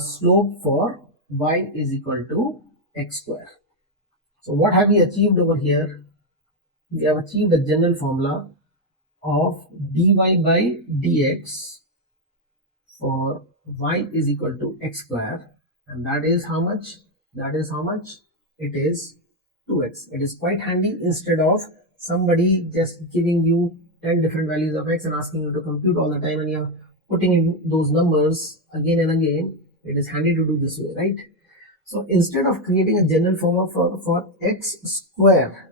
slope for y is equal to x square. So what have we achieved over here? We have achieved a general formula of dy by dx for y is equal to x square, and that is how much? That is how much? It is 2x. It is quite handy. Instead of somebody just giving you 10 different values of x and asking you to compute all the time, and you're putting in those numbers again and again, it is handy to do this way, right? So instead of creating a general formula for x square,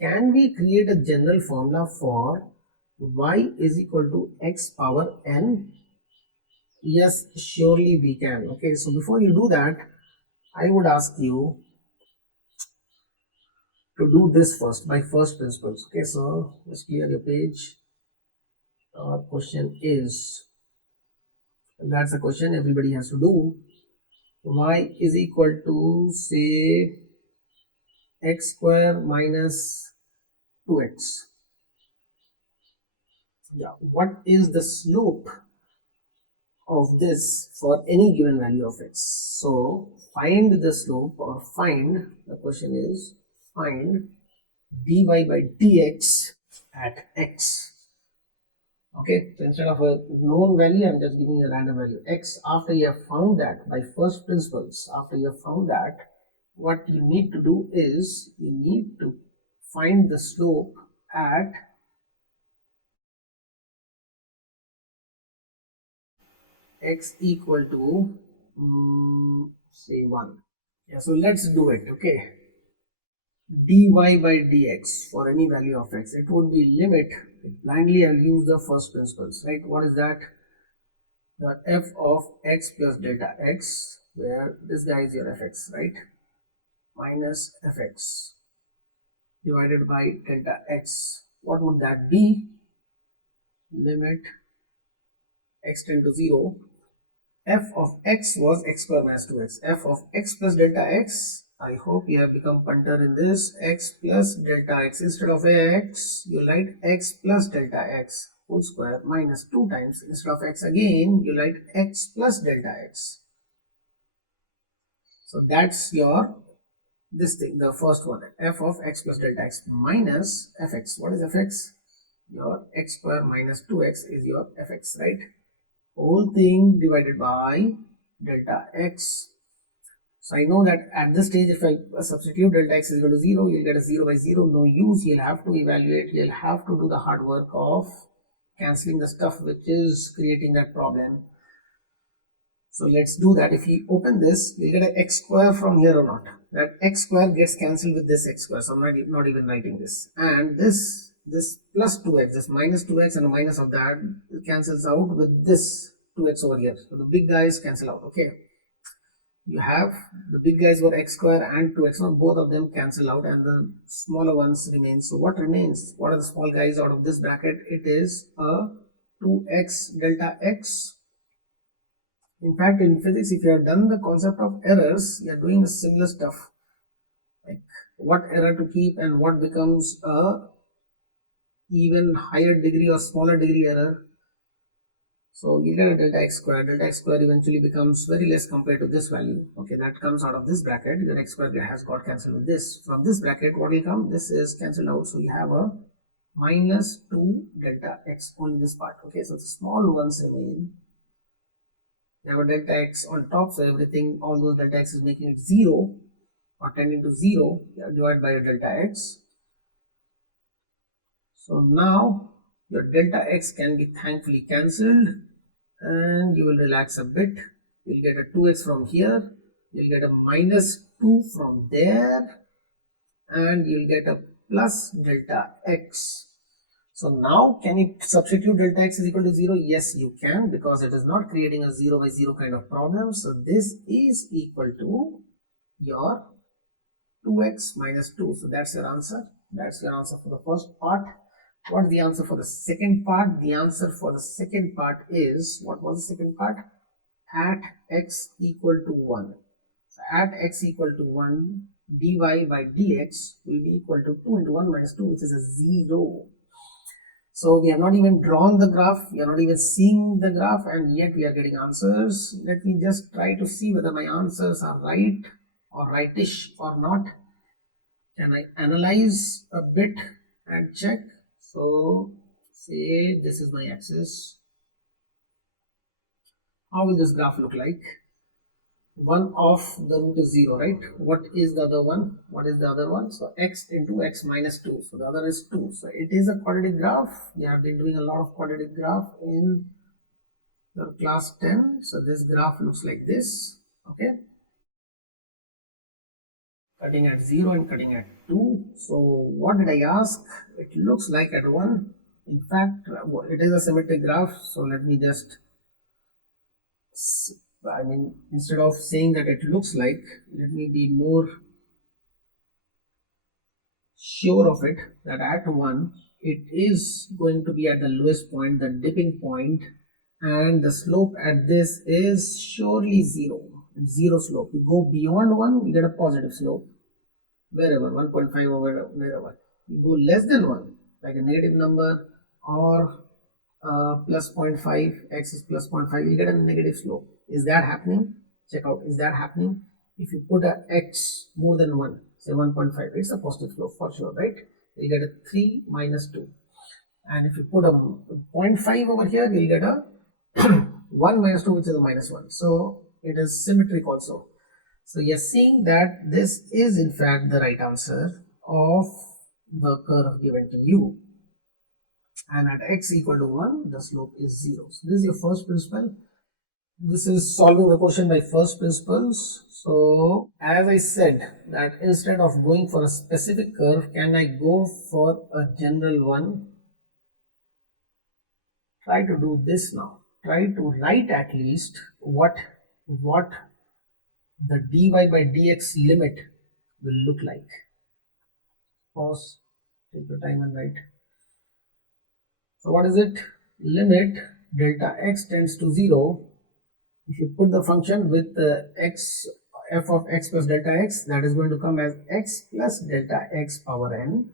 can we create a general formula for y is equal to x power n? Yes, surely we can. Okay, so before you do that, I would ask you to do this first by first principles. Okay, so let's clear your page. Our question is, and that's the question everybody has to do, y is equal to, say, x square minus 2x. Yeah, what is the slope of this for any given value of x? So find the slope, or find, the question is find dy by dx at x. Okay, so instead of a known value, I'm just giving a random value x. After you have found that by first principles, after you have found that, what you need to do is you need to find the slope at x equal to say 1. Yeah, so let's do it. Okay, dy by dx for any value of x, it would be limit. Blindly I'll use the first principles, right? What is that? The f of x plus delta x, where this guy is your fx, right? Minus fx divided by delta x. What would that be? Limit x tend to 0. F of x was x square minus 2x. F of x plus delta x, I hope you have become punter in this. X plus delta x, instead of x you write x plus delta x whole square minus 2 times, instead of x again you write x plus delta x. So that's your this thing, the first one, f of x plus delta x minus fx. What is fx? Your x square minus 2x is your fx, right? Whole thing divided by delta x. So I know that at this stage, if I substitute delta x is equal to 0, you'll get a 0 by 0, no use. You'll have to evaluate, you'll have to do the hard work of cancelling the stuff which is creating that problem. So let's do that. If we open this, we'll get an x square from here or not. That x square gets cancelled with this x square, so I'm not even writing this. And this plus 2x, this minus 2x and a minus of that cancels out with this 2x over here. So the big guys cancel out, okay? You have the big guys were x square and 2x, now both of them cancel out and the smaller ones remain. So what remains? What are the small guys out of this bracket? It is a 2x delta x. In fact, in physics, if you have done the concept of errors, you are doing similar stuff, like what error to keep and what becomes a even higher degree or smaller degree error. So you get a delta x square. Delta x square eventually becomes very less compared to this value. Okay, that comes out of this bracket. Your x square has got cancelled with this. From this bracket, what will come? This is cancelled out. So you have a minus 2 delta x, only this part. Okay, so the small ones remain. You have a delta x on top, so everything, all those delta x is making it 0 or tending to 0. You divide by a delta x. So now your delta x can be thankfully cancelled and you will relax a bit. You'll get a 2x from here, you'll get a minus 2 from there, and you'll get a plus delta x. So now can you substitute delta x is equal to 0? Yes, you can, because it is not creating a 0 by 0 kind of problem. So this is equal to your 2x minus 2. So that's your answer. That's your answer for the first part. What's the answer for the second part? The answer for the second part is, what was the second part? At x equal to 1. So at x equal to 1, dy by dx will be equal to 2 into 1 minus 2, which is a 0. So we have not even drawn the graph, we are not even seeing the graph, and yet we are getting answers. Let me just try to see whether my answers are right or rightish or not. Can I analyze a bit and check? So say this is my axis. How will this graph look like? 1 of the root is 0, right? What is the other one? What is the other one? So x into x minus 2. So the other is 2. So it is a quadratic graph. We have been doing a lot of quadratic graph in your class 10. So this graph looks like this. Okay. Cutting at 0 and cutting at 2. So what did I ask? It looks like at 1. In fact, it is a symmetric graph. So let me just, instead of saying that it looks like, let me be more sure of it, that at 1, it is going to be at the lowest point, the dipping point, and the slope at this is surely 0. 0 slope. You go beyond 1, you get a positive slope. wherever, 1.5 over wherever. You go less than 1, like a negative number or plus 0.5, x is plus 0.5, you get a negative slope. Is that happening? Check out, is that happening? If you put a x more than 1, say 1.5, it's a positive slope for sure, right? You get a 3 minus 2. And if you put a 0.5 over here, you'll get a 1 minus 2, which is a minus 1. So it is symmetric also. So you're seeing that this is in fact the right answer of the curve given to you. And at x equal to 1, the slope is 0. So this is your first principle. This is solving the question by first principles. So as I said, that instead of going for a specific curve, can I go for a general one? Try to do this now. Try to write at least what the dy by dx limit will look like. Pause, take your time and write. So what is it? Limit delta x tends to 0. If you put the function with x, f of x plus delta x, that is going to come as x plus delta x power n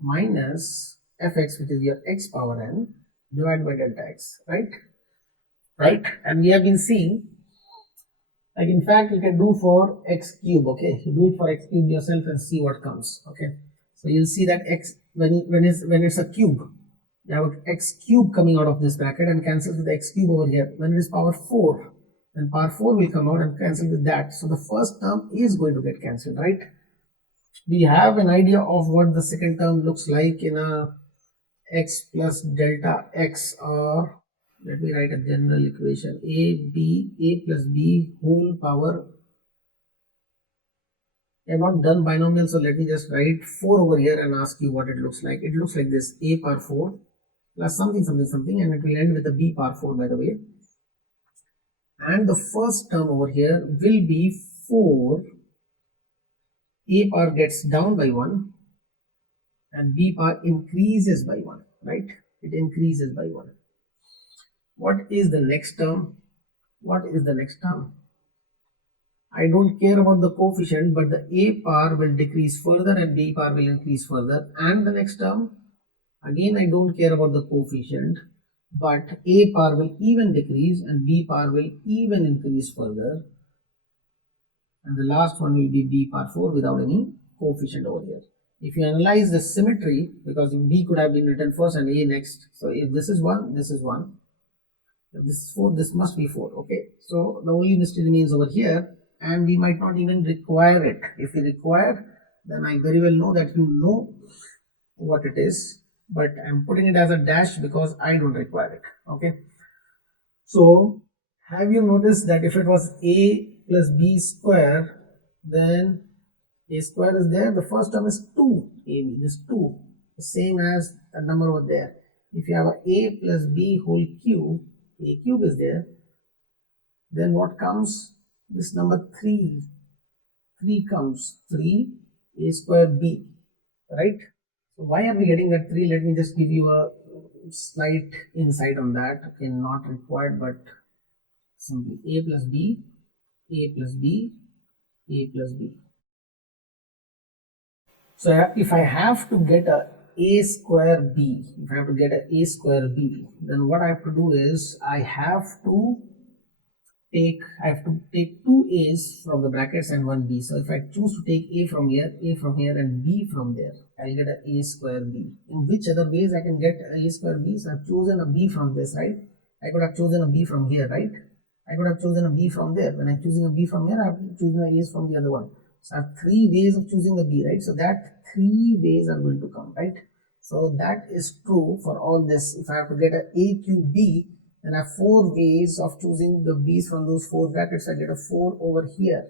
minus fx, which is your x power n, divided by delta x, right? Right? And we have been seeing, like in fact, you can do for x cube, okay? You do it for x cube yourself and see what comes, okay? So you'll see that x, when it's a cube, you have an x cube coming out of this bracket and cancels with the x cube over here. When it is power 4, then power 4 will come out and cancel with that. So the first term is going to get cancelled, right? We have an idea of what the second term looks like in a x plus delta x, or let me write a general equation, a plus b whole power. I have not done binomial, so let me just write 4 over here and ask you what it looks like. It looks like this, a power 4 plus something something something, and it will end with a b power 4, by the way. And the first term over here will be 4, a power gets down by 1 and b power increases by 1, right? It increases by 1. What is the next term? What is the next term? I don't care about the coefficient, but the a power will decrease further and b power will increase further. And the next term, again I don't care about the coefficient, but a power will even decrease and b power will even increase further. And the last one will be b power 4 without any coefficient over here. If you analyze the symmetry, because b could have been written first and a next. So if this is 1, this is 1. If this is 4, this must be 4. Okay. So the only mystery remains over here, and we might not even require it. If we require, then I very well know that you know what it is, but I'm putting it as a dash because I don't require it. Okay. So have you noticed that if it was a plus b square, then a square is there, the first term is 2ab, this 2, the same as the number over there. If you have a plus b whole cube, a cube is there, then what comes? This number 3 comes, 3 a square b, right? So why are we getting that 3? Let me just give you a slight insight on that. Okay, not required, but simply a plus b, a plus b, a plus b. So if I have to get a square b, if I have to get a square b, then what I have to do is I have to take 2 a's from the brackets and 1 b. So if I choose to take a from here and b from there, I'll get a square b. In which other ways I can get a square b? So I've chosen a b from this, right? I could have chosen a b from here, right? I could have chosen a b from there. When I'm choosing a b from here, I have chosen a a's from the other one. So I have 3 ways of choosing the b, right? So that 3 ways are going to come, right? So that is true for all this. If I have to get a cube b, then I have 4 ways of choosing the b's from those 4 brackets. I get a 4 over here.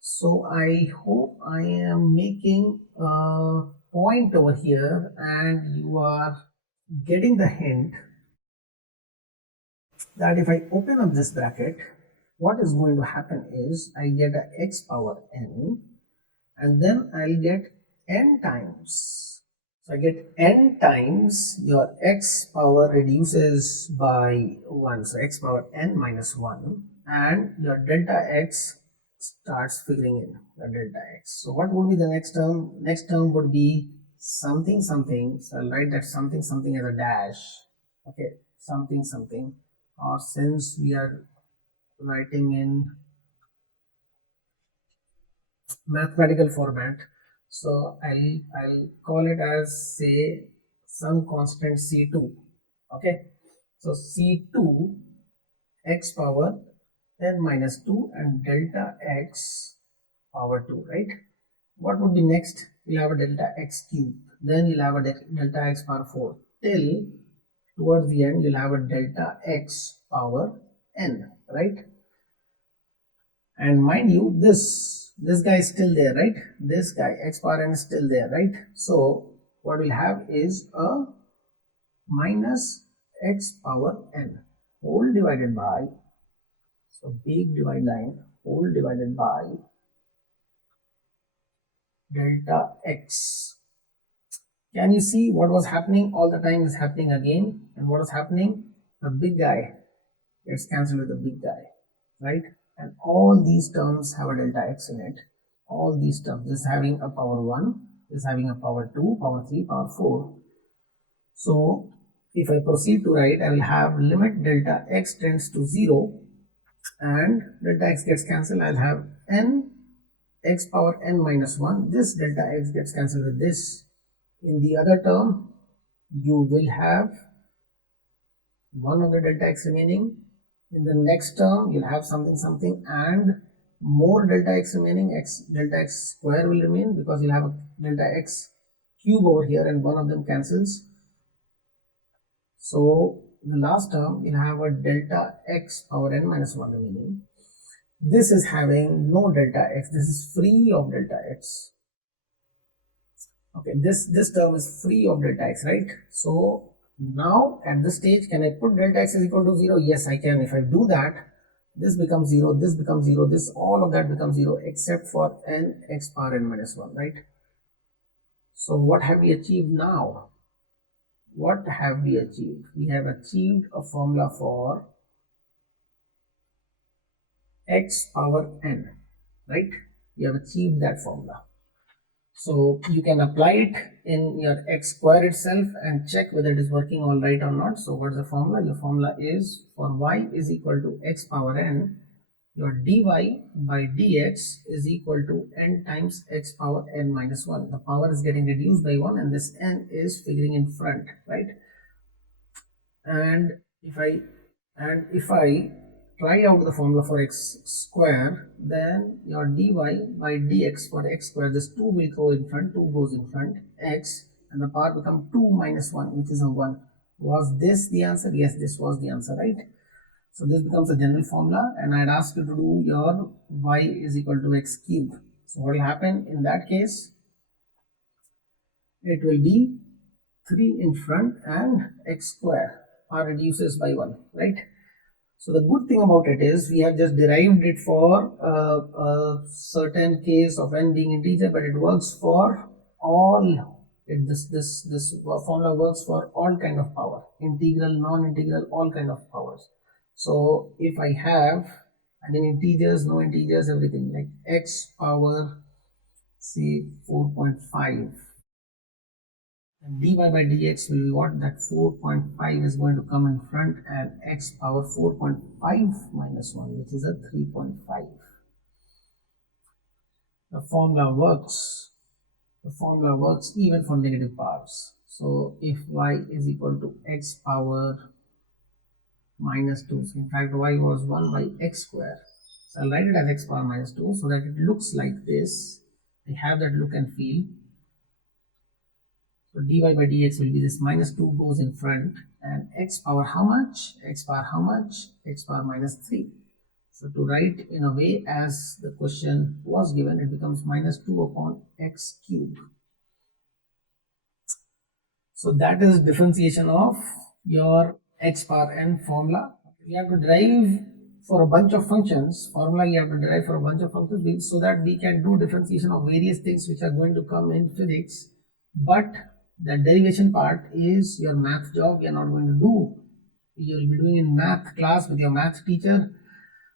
So I hope I am making a point over here and you are getting the hint that if I open up this bracket, what is going to happen is I get a x power n, and then I'll get n times. So I get n times your x power reduces by 1, so x power n minus 1, and your delta x starts figuring in the delta x. So what would be the next term? Next term would be something something. So I'll write that something something as a dash. Okay, something something. Or since we are writing in mathematical format, so I'll call it as, say, some constant c2. Okay, so c2 x power n minus 2 and delta x power 2, right? What would be next? You'll have a delta x cube, then you'll have a delta x power 4, till towards the end you'll have a delta x power n, right? And mind you, this guy is still there, right? This guy x power n is still there, right? So what we'll have is a minus x power n whole divided by, so big divide line, whole divided by delta x. Can you see what was happening all the time is happening again? And what is happening? The big guy gets cancelled with the big guy, right? And all these terms have a delta x in it. All these terms, this having a power 1, this having a power 2, power 3, power 4. So if I proceed to write, I will have limit delta x tends to 0 and delta x gets cancelled. I'll have n x power n minus 1. This delta x gets cancelled with this. In the other term, you will have one of the delta x remaining. In the next term, you'll have something something and more delta x remaining. Delta x square will remain because you'll have a delta x cube over here and one of them cancels. So in the last term, you'll have a delta x power n minus 1 remaining. This is having no delta x. This is free of delta x. Okay, this term is free of delta x, right? So now at this stage, can I put delta x is equal to 0? Yes, I can. If I do that, this becomes 0, this becomes 0, this, all of that becomes 0 except for n x power n minus 1, right? So what have we achieved now? What have we achieved? We have achieved a formula for x power n, right? We have achieved that formula. So you can apply it in your x square itself and check whether it is working all right or not. So what's the formula? Your formula is for y is equal to x power n, your dy by dx is equal to n times x power n minus 1. The power is getting reduced by 1 and this n is figuring in front, right? And if I try out the formula for x square, then your dy by dx for x square, this 2 will go in front, 2 goes in front, x, and the power become 2 minus 1, which is a 1. Was this the answer? Yes, this was the answer, right? So this becomes a general formula, and I'd ask you to do your y is equal to x cube. So what will happen in that case? It will be 3 in front and x square r reduces by 1, right? So the good thing about it is we have just derived it for a certain case of n being integer, but it works for all. This formula works for all kind of power, integral, non-integral, all kind of powers. So if I have, I mean, integers, no integers, everything, like x power, say 4.5, and dy by dx will be what? That 4.5 is going to come in front and x power 4.5 minus 1, which is a 3.5. The formula works. The formula works even for negative powers. So if y is equal to x power minus 2, so in fact y was 1 by x square. So I'll write it as x power minus 2 so that it looks like this. I have that look and feel. So dy by dx will be this minus 2 goes in front and x power how much? X power how much? X power minus 3. So to write in a way as the question was given, it becomes minus 2 upon x cube. So that is differentiation of your x power n formula. We have to derive for a bunch of functions. Formula you have to derive for a bunch of functions so that we can do differentiation of various things which are going to come in physics. But the derivation part is your math job. You are not going to do. You will be doing in math class with your math teacher.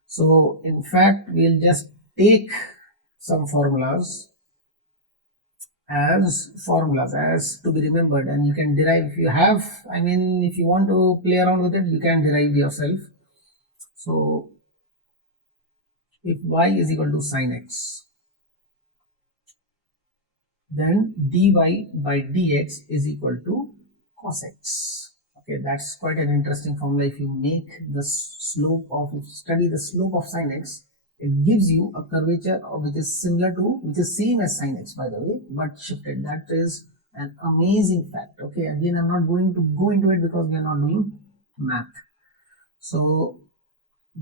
So in fact, we'll just take some formulas as to be remembered, and you can derive if you have, I mean, if you want to play around with it, you can derive yourself. So if y is equal to sine x, then dy by dx is equal to cos x. Okay, that's quite an interesting formula. If you make the slope of, if you study the slope of sine x, it gives you a curvature which is similar to, which is same as sine x, by the way, but shifted. That is an amazing fact. Okay, again, I'm not going to go into it because we are not doing math. So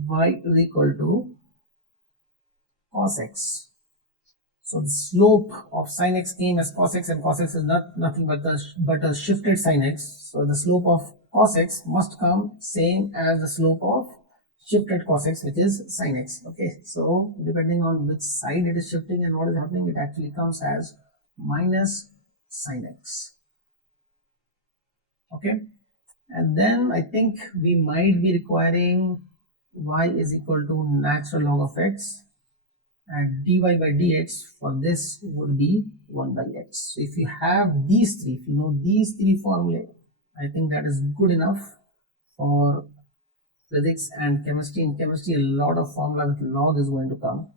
y is equal to cos x. So the slope of sin x came as cos x, and cos x is nothing but a shifted sin x. So the slope of cos x must come same as the slope of shifted cos x, which is sin x. Okay, so depending on which side it is shifting and what is happening, it actually comes as minus sin x. Okay, and then I think we might be requiring y is equal to natural log of x, and dy by dx for this would be 1 by x. So if you have these three, if you know these three formulae, I think that is good enough for physics and chemistry. In chemistry, a lot of formula with log is going to come,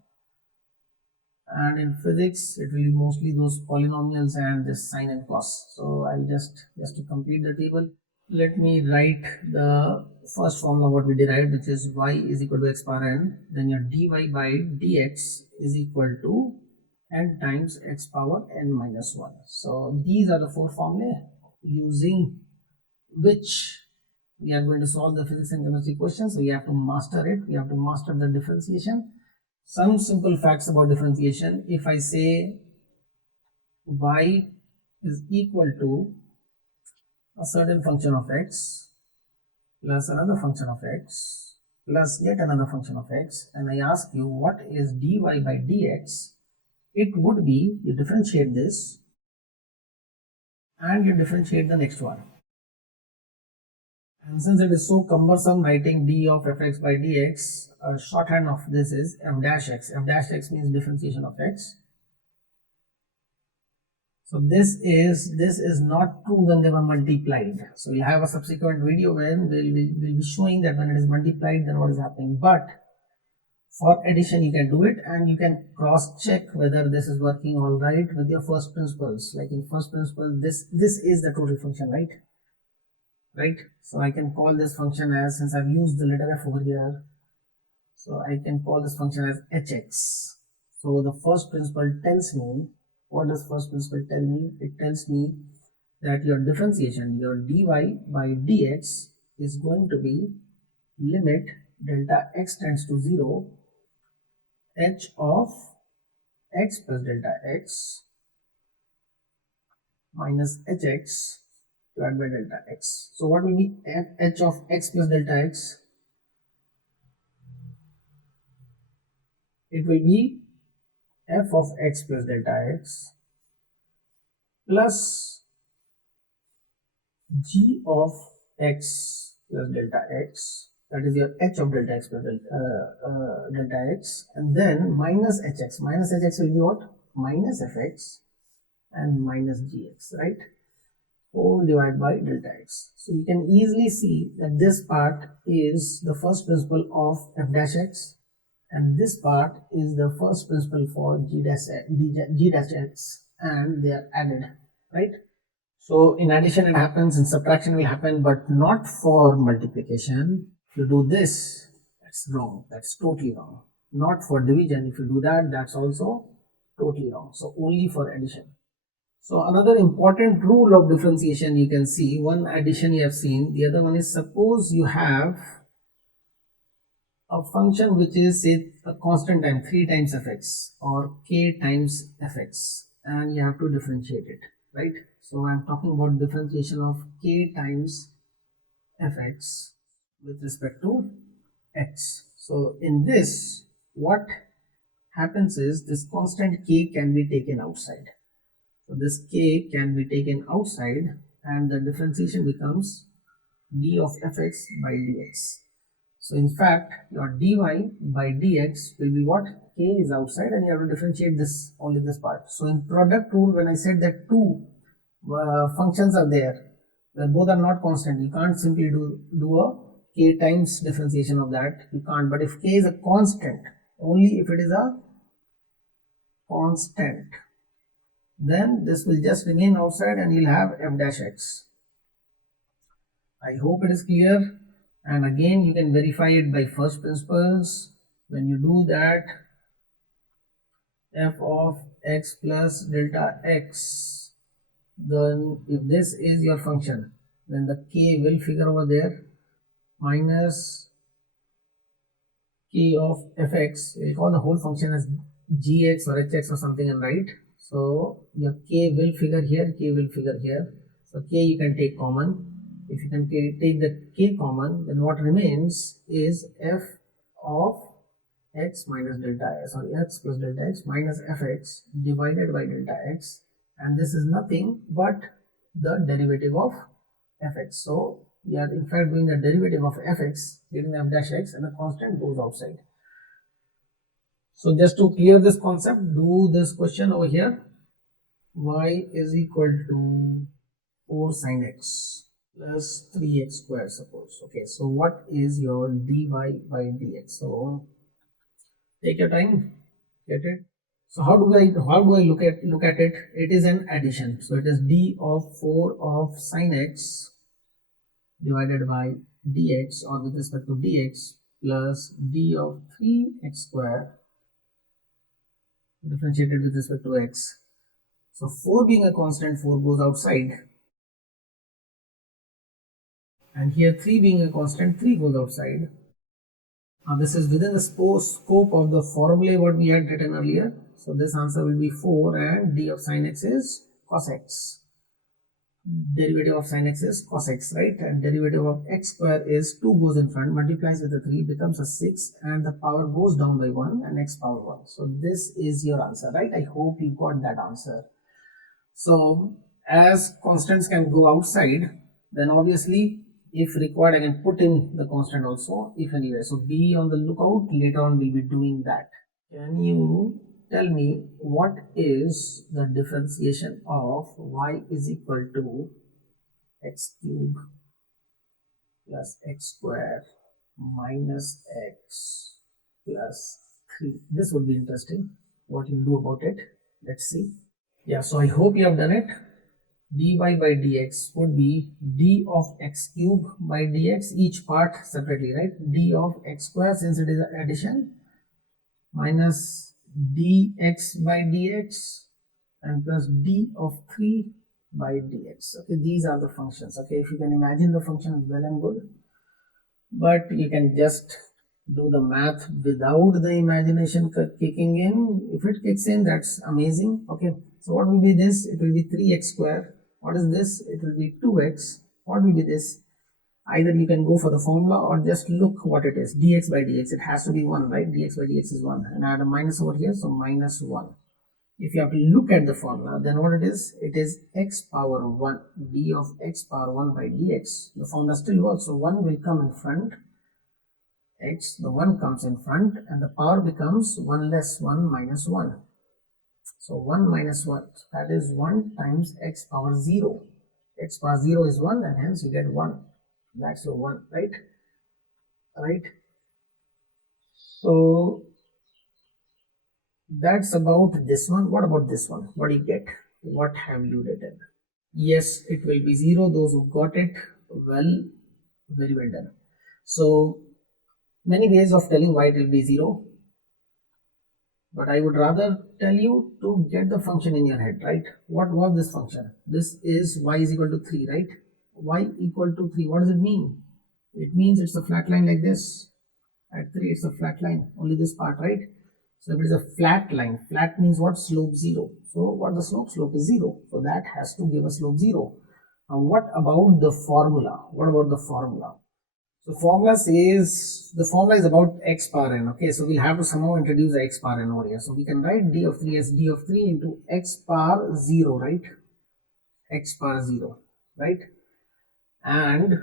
and in physics it will be mostly those polynomials and this sine and cos. So I'll just to complete the table, let me write the first formula what we derived, which is y is equal to x power n, then your dy by dx is equal to n times x power n minus 1. So these are the four formulae using which we are going to solve the physics and chemistry questions. So we have to master it, we have to master the differentiation. Some simple facts about differentiation: if I say y is equal to a certain function of x plus another function of x plus yet another function of x, and I ask you what is dy by dx, it would be, you differentiate this and you differentiate the next one. And since it is so cumbersome writing d of fx by dx, a shorthand of this is f dash x. F dash x means differentiation of x. So this is not true when they were multiplied. So we'll have a subsequent video when we'll be showing that when it is multiplied, then what is happening. But for addition, you can do it, and you can cross check whether this is working all right with your first principles. Like in first principle, this is the total function, right? So I can call this function as, since I've used the letter f over here, so I can call this function as hx. So the first principle tells me, what does first principle tell me? It tells me that your differentiation, your dy by dx, is going to be limit delta x tends to 0 h of x plus delta x minus hx divided by delta x. So what will be h of x plus delta x? It will be f of x plus delta x plus g of x plus delta x, that is your h of delta x plus delta x, and then minus hx. Minus hx will be what? Minus fx and minus gx, right? Whole divided by delta x. So you can easily see that this part is the first principle of f dash x, and this part is the first principle for g dash x, and they are added, right? So in addition it happens, in subtraction will happen, but not for multiplication. If you do this, that's wrong, that's totally wrong. Not for division, if you do that, that's also totally wrong. So only for addition. So another important rule of differentiation, you can see, one addition you have seen, the other one is, suppose you have a function which is, say, a constant time 3 times fx or k times fx, and you have to differentiate it, right? So I'm talking about differentiation of k times fx with respect to x. So in this, what happens is, this constant k can be taken outside. So this k can be taken outside, and the differentiation becomes d of fx by dx. So in fact, your dy by dx will be what? K is outside and you have to differentiate this, only this part. So in product rule, when I said that two functions are there, when both are not constant, you can't simply do a k times differentiation of that. You can't. But if k is a constant, only if it is a constant, then this will just remain outside and you'll have f dash x. I hope it is clear. And again, you can verify it by first principles. When you do that, f of x plus delta x, then if this is your function, then the k will figure over there, minus k of fx. We'll call the whole function as gx or hx or something and write. So your k will figure here, k will figure here. So k you can take common. If you can take the k common, then what remains is f of x minus delta x, sorry, x plus delta x minus fx divided by delta x, and this is nothing but the derivative of fx. So we are in fact doing the derivative of fx, getting f dash x, and the constant goes outside. So just to clear this concept, do this question over here. Y is equal to 4 sine x plus 3x squared, suppose. Okay, so what is your dy by dx? So take your time, get it. So how do I look at it? It is an addition. So it is d of 4 of sine x divided by dx, or with respect to dx, plus d of 3x square differentiated with respect to x. So 4 being a constant, 4 goes outside, and here 3 being a constant, 3 goes outside. Now this is within the scope of the formulae what we had written earlier. So this answer will be 4, and d of sine x is cos x. Derivative of sine x is cos x, right? And derivative of x square is 2 goes in front, multiplies with the 3, becomes a 6, and the power goes down by 1, and x power 1. So this is your answer, right? I hope you got that answer. So as constants can go outside, then obviously if required I can put in the constant also if anywhere. So be on the lookout, later on we'll be doing that. Can you tell me what is the differentiation of y is equal to x cube plus x square minus x plus 3? This would be interesting. What you do about it? Let's see. Yeah, so I hope you have done it. Dy by dx would be d of x cube by dx, each part separately, right? D of x square, since it is an addition, minus dx by dx, and plus d of 3 by dx. Okay, these are the functions. Okay, if you can imagine the function, well and good, but you can just do the math without the imagination kicking in. If it kicks in, that's amazing. Okay, so what will be this? It will be 3x square. What is this? It will be 2x. What will be this? Either you can go for the formula or just look what it is. Dx by dx, it has to be 1, right? Dx by dx is 1, and I had a minus over here, so minus 1. If you have to look at the formula, then what it is x power 1, d of x power 1 by dx. The formula still works, so 1 will come in front, x, the 1 comes in front, and the power becomes 1 less 1 minus 1. So 1 minus 1, that is 1 times x power 0. X power 0 is 1, and hence you get 1. That's your 1, right? Right? So that's about this one. What about this one? What do you get? What have you written? Yes, it will be 0. Those who got it, well, very well done. So many ways of telling why it will be 0, but I would rather tell you to get the function in your head, right? What was this function? This is y is equal to 3, right? Y equal to 3, what does it mean? It means it's a flat line like this. At 3, it's a flat line, only this part, right? So if it is a flat line, flat means what? Slope 0. So what the slope? Slope is 0. So that has to give a slope 0. Now what about the formula? What about the formula? So formula says, the formula is about x power n. Okay, so we'll have to somehow introduce the x power n over here. So we can write d of 3 as d of 3 into x power 0, right? X power 0, right? And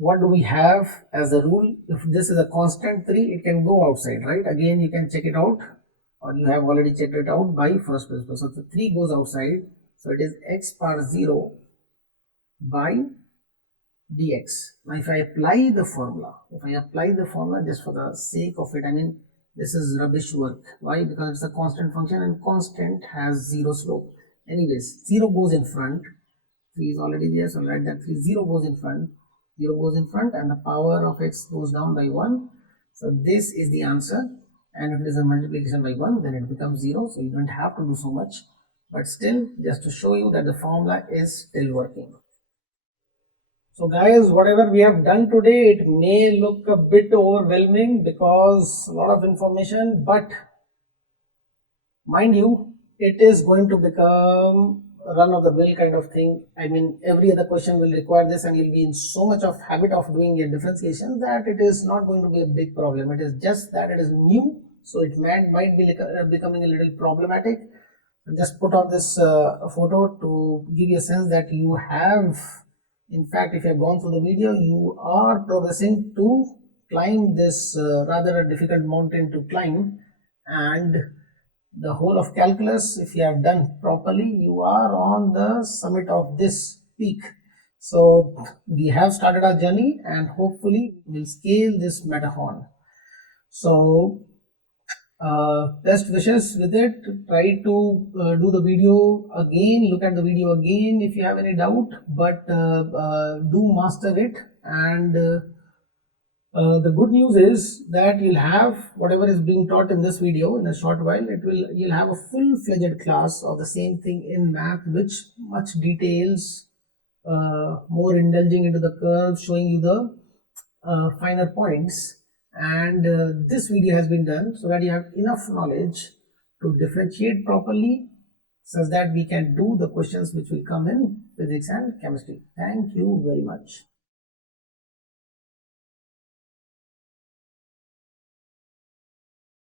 what do we have as a rule? If this is a constant 3, it can go outside, right? Again, you can check it out, or you have already checked it out by first principle. So the 3 goes outside, so it is x power 0 by dx. Now if I apply the formula, just for the sake of it, I mean, this is rubbish work. Why? Because it's a constant function and constant has 0 slope. Anyways, 0 goes in front, 3 is already there, so write that 3, 0 goes in front, 0 goes in front, and the power of x goes down by 1. So this is the answer, and if it is a multiplication by 1, then it becomes 0, so you don't have to do so much, but still, just to show you that the formula is still working. So guys, whatever we have done today, it may look a bit overwhelming because a lot of information, but mind you, it is going to become a run of the mill kind of thing. I mean, every other question will require this, and you'll be in so much of habit of doing a differentiation that it is not going to be a big problem. It is just that it is new, so it might be becoming a little problematic. Just put on this photo to give you a sense that you have, in fact, if you have gone through the video, you are progressing to climb this rather difficult mountain to climb, and the whole of calculus, if you have done properly, you are on the summit of this peak. So we have started our journey, and hopefully we'll scale this Matterhorn. So best wishes with it. Try to do the video again, look at the video again if you have any doubt, but do master it. And the good news is that you'll have whatever is being taught in this video in a short while. You'll have a full-fledged class of the same thing in math, which much details, more indulging into the curves, showing you the finer points. And this video has been done so that you have enough knowledge to differentiate properly, such that we can do the questions which will come in physics and chemistry. Thank you very much.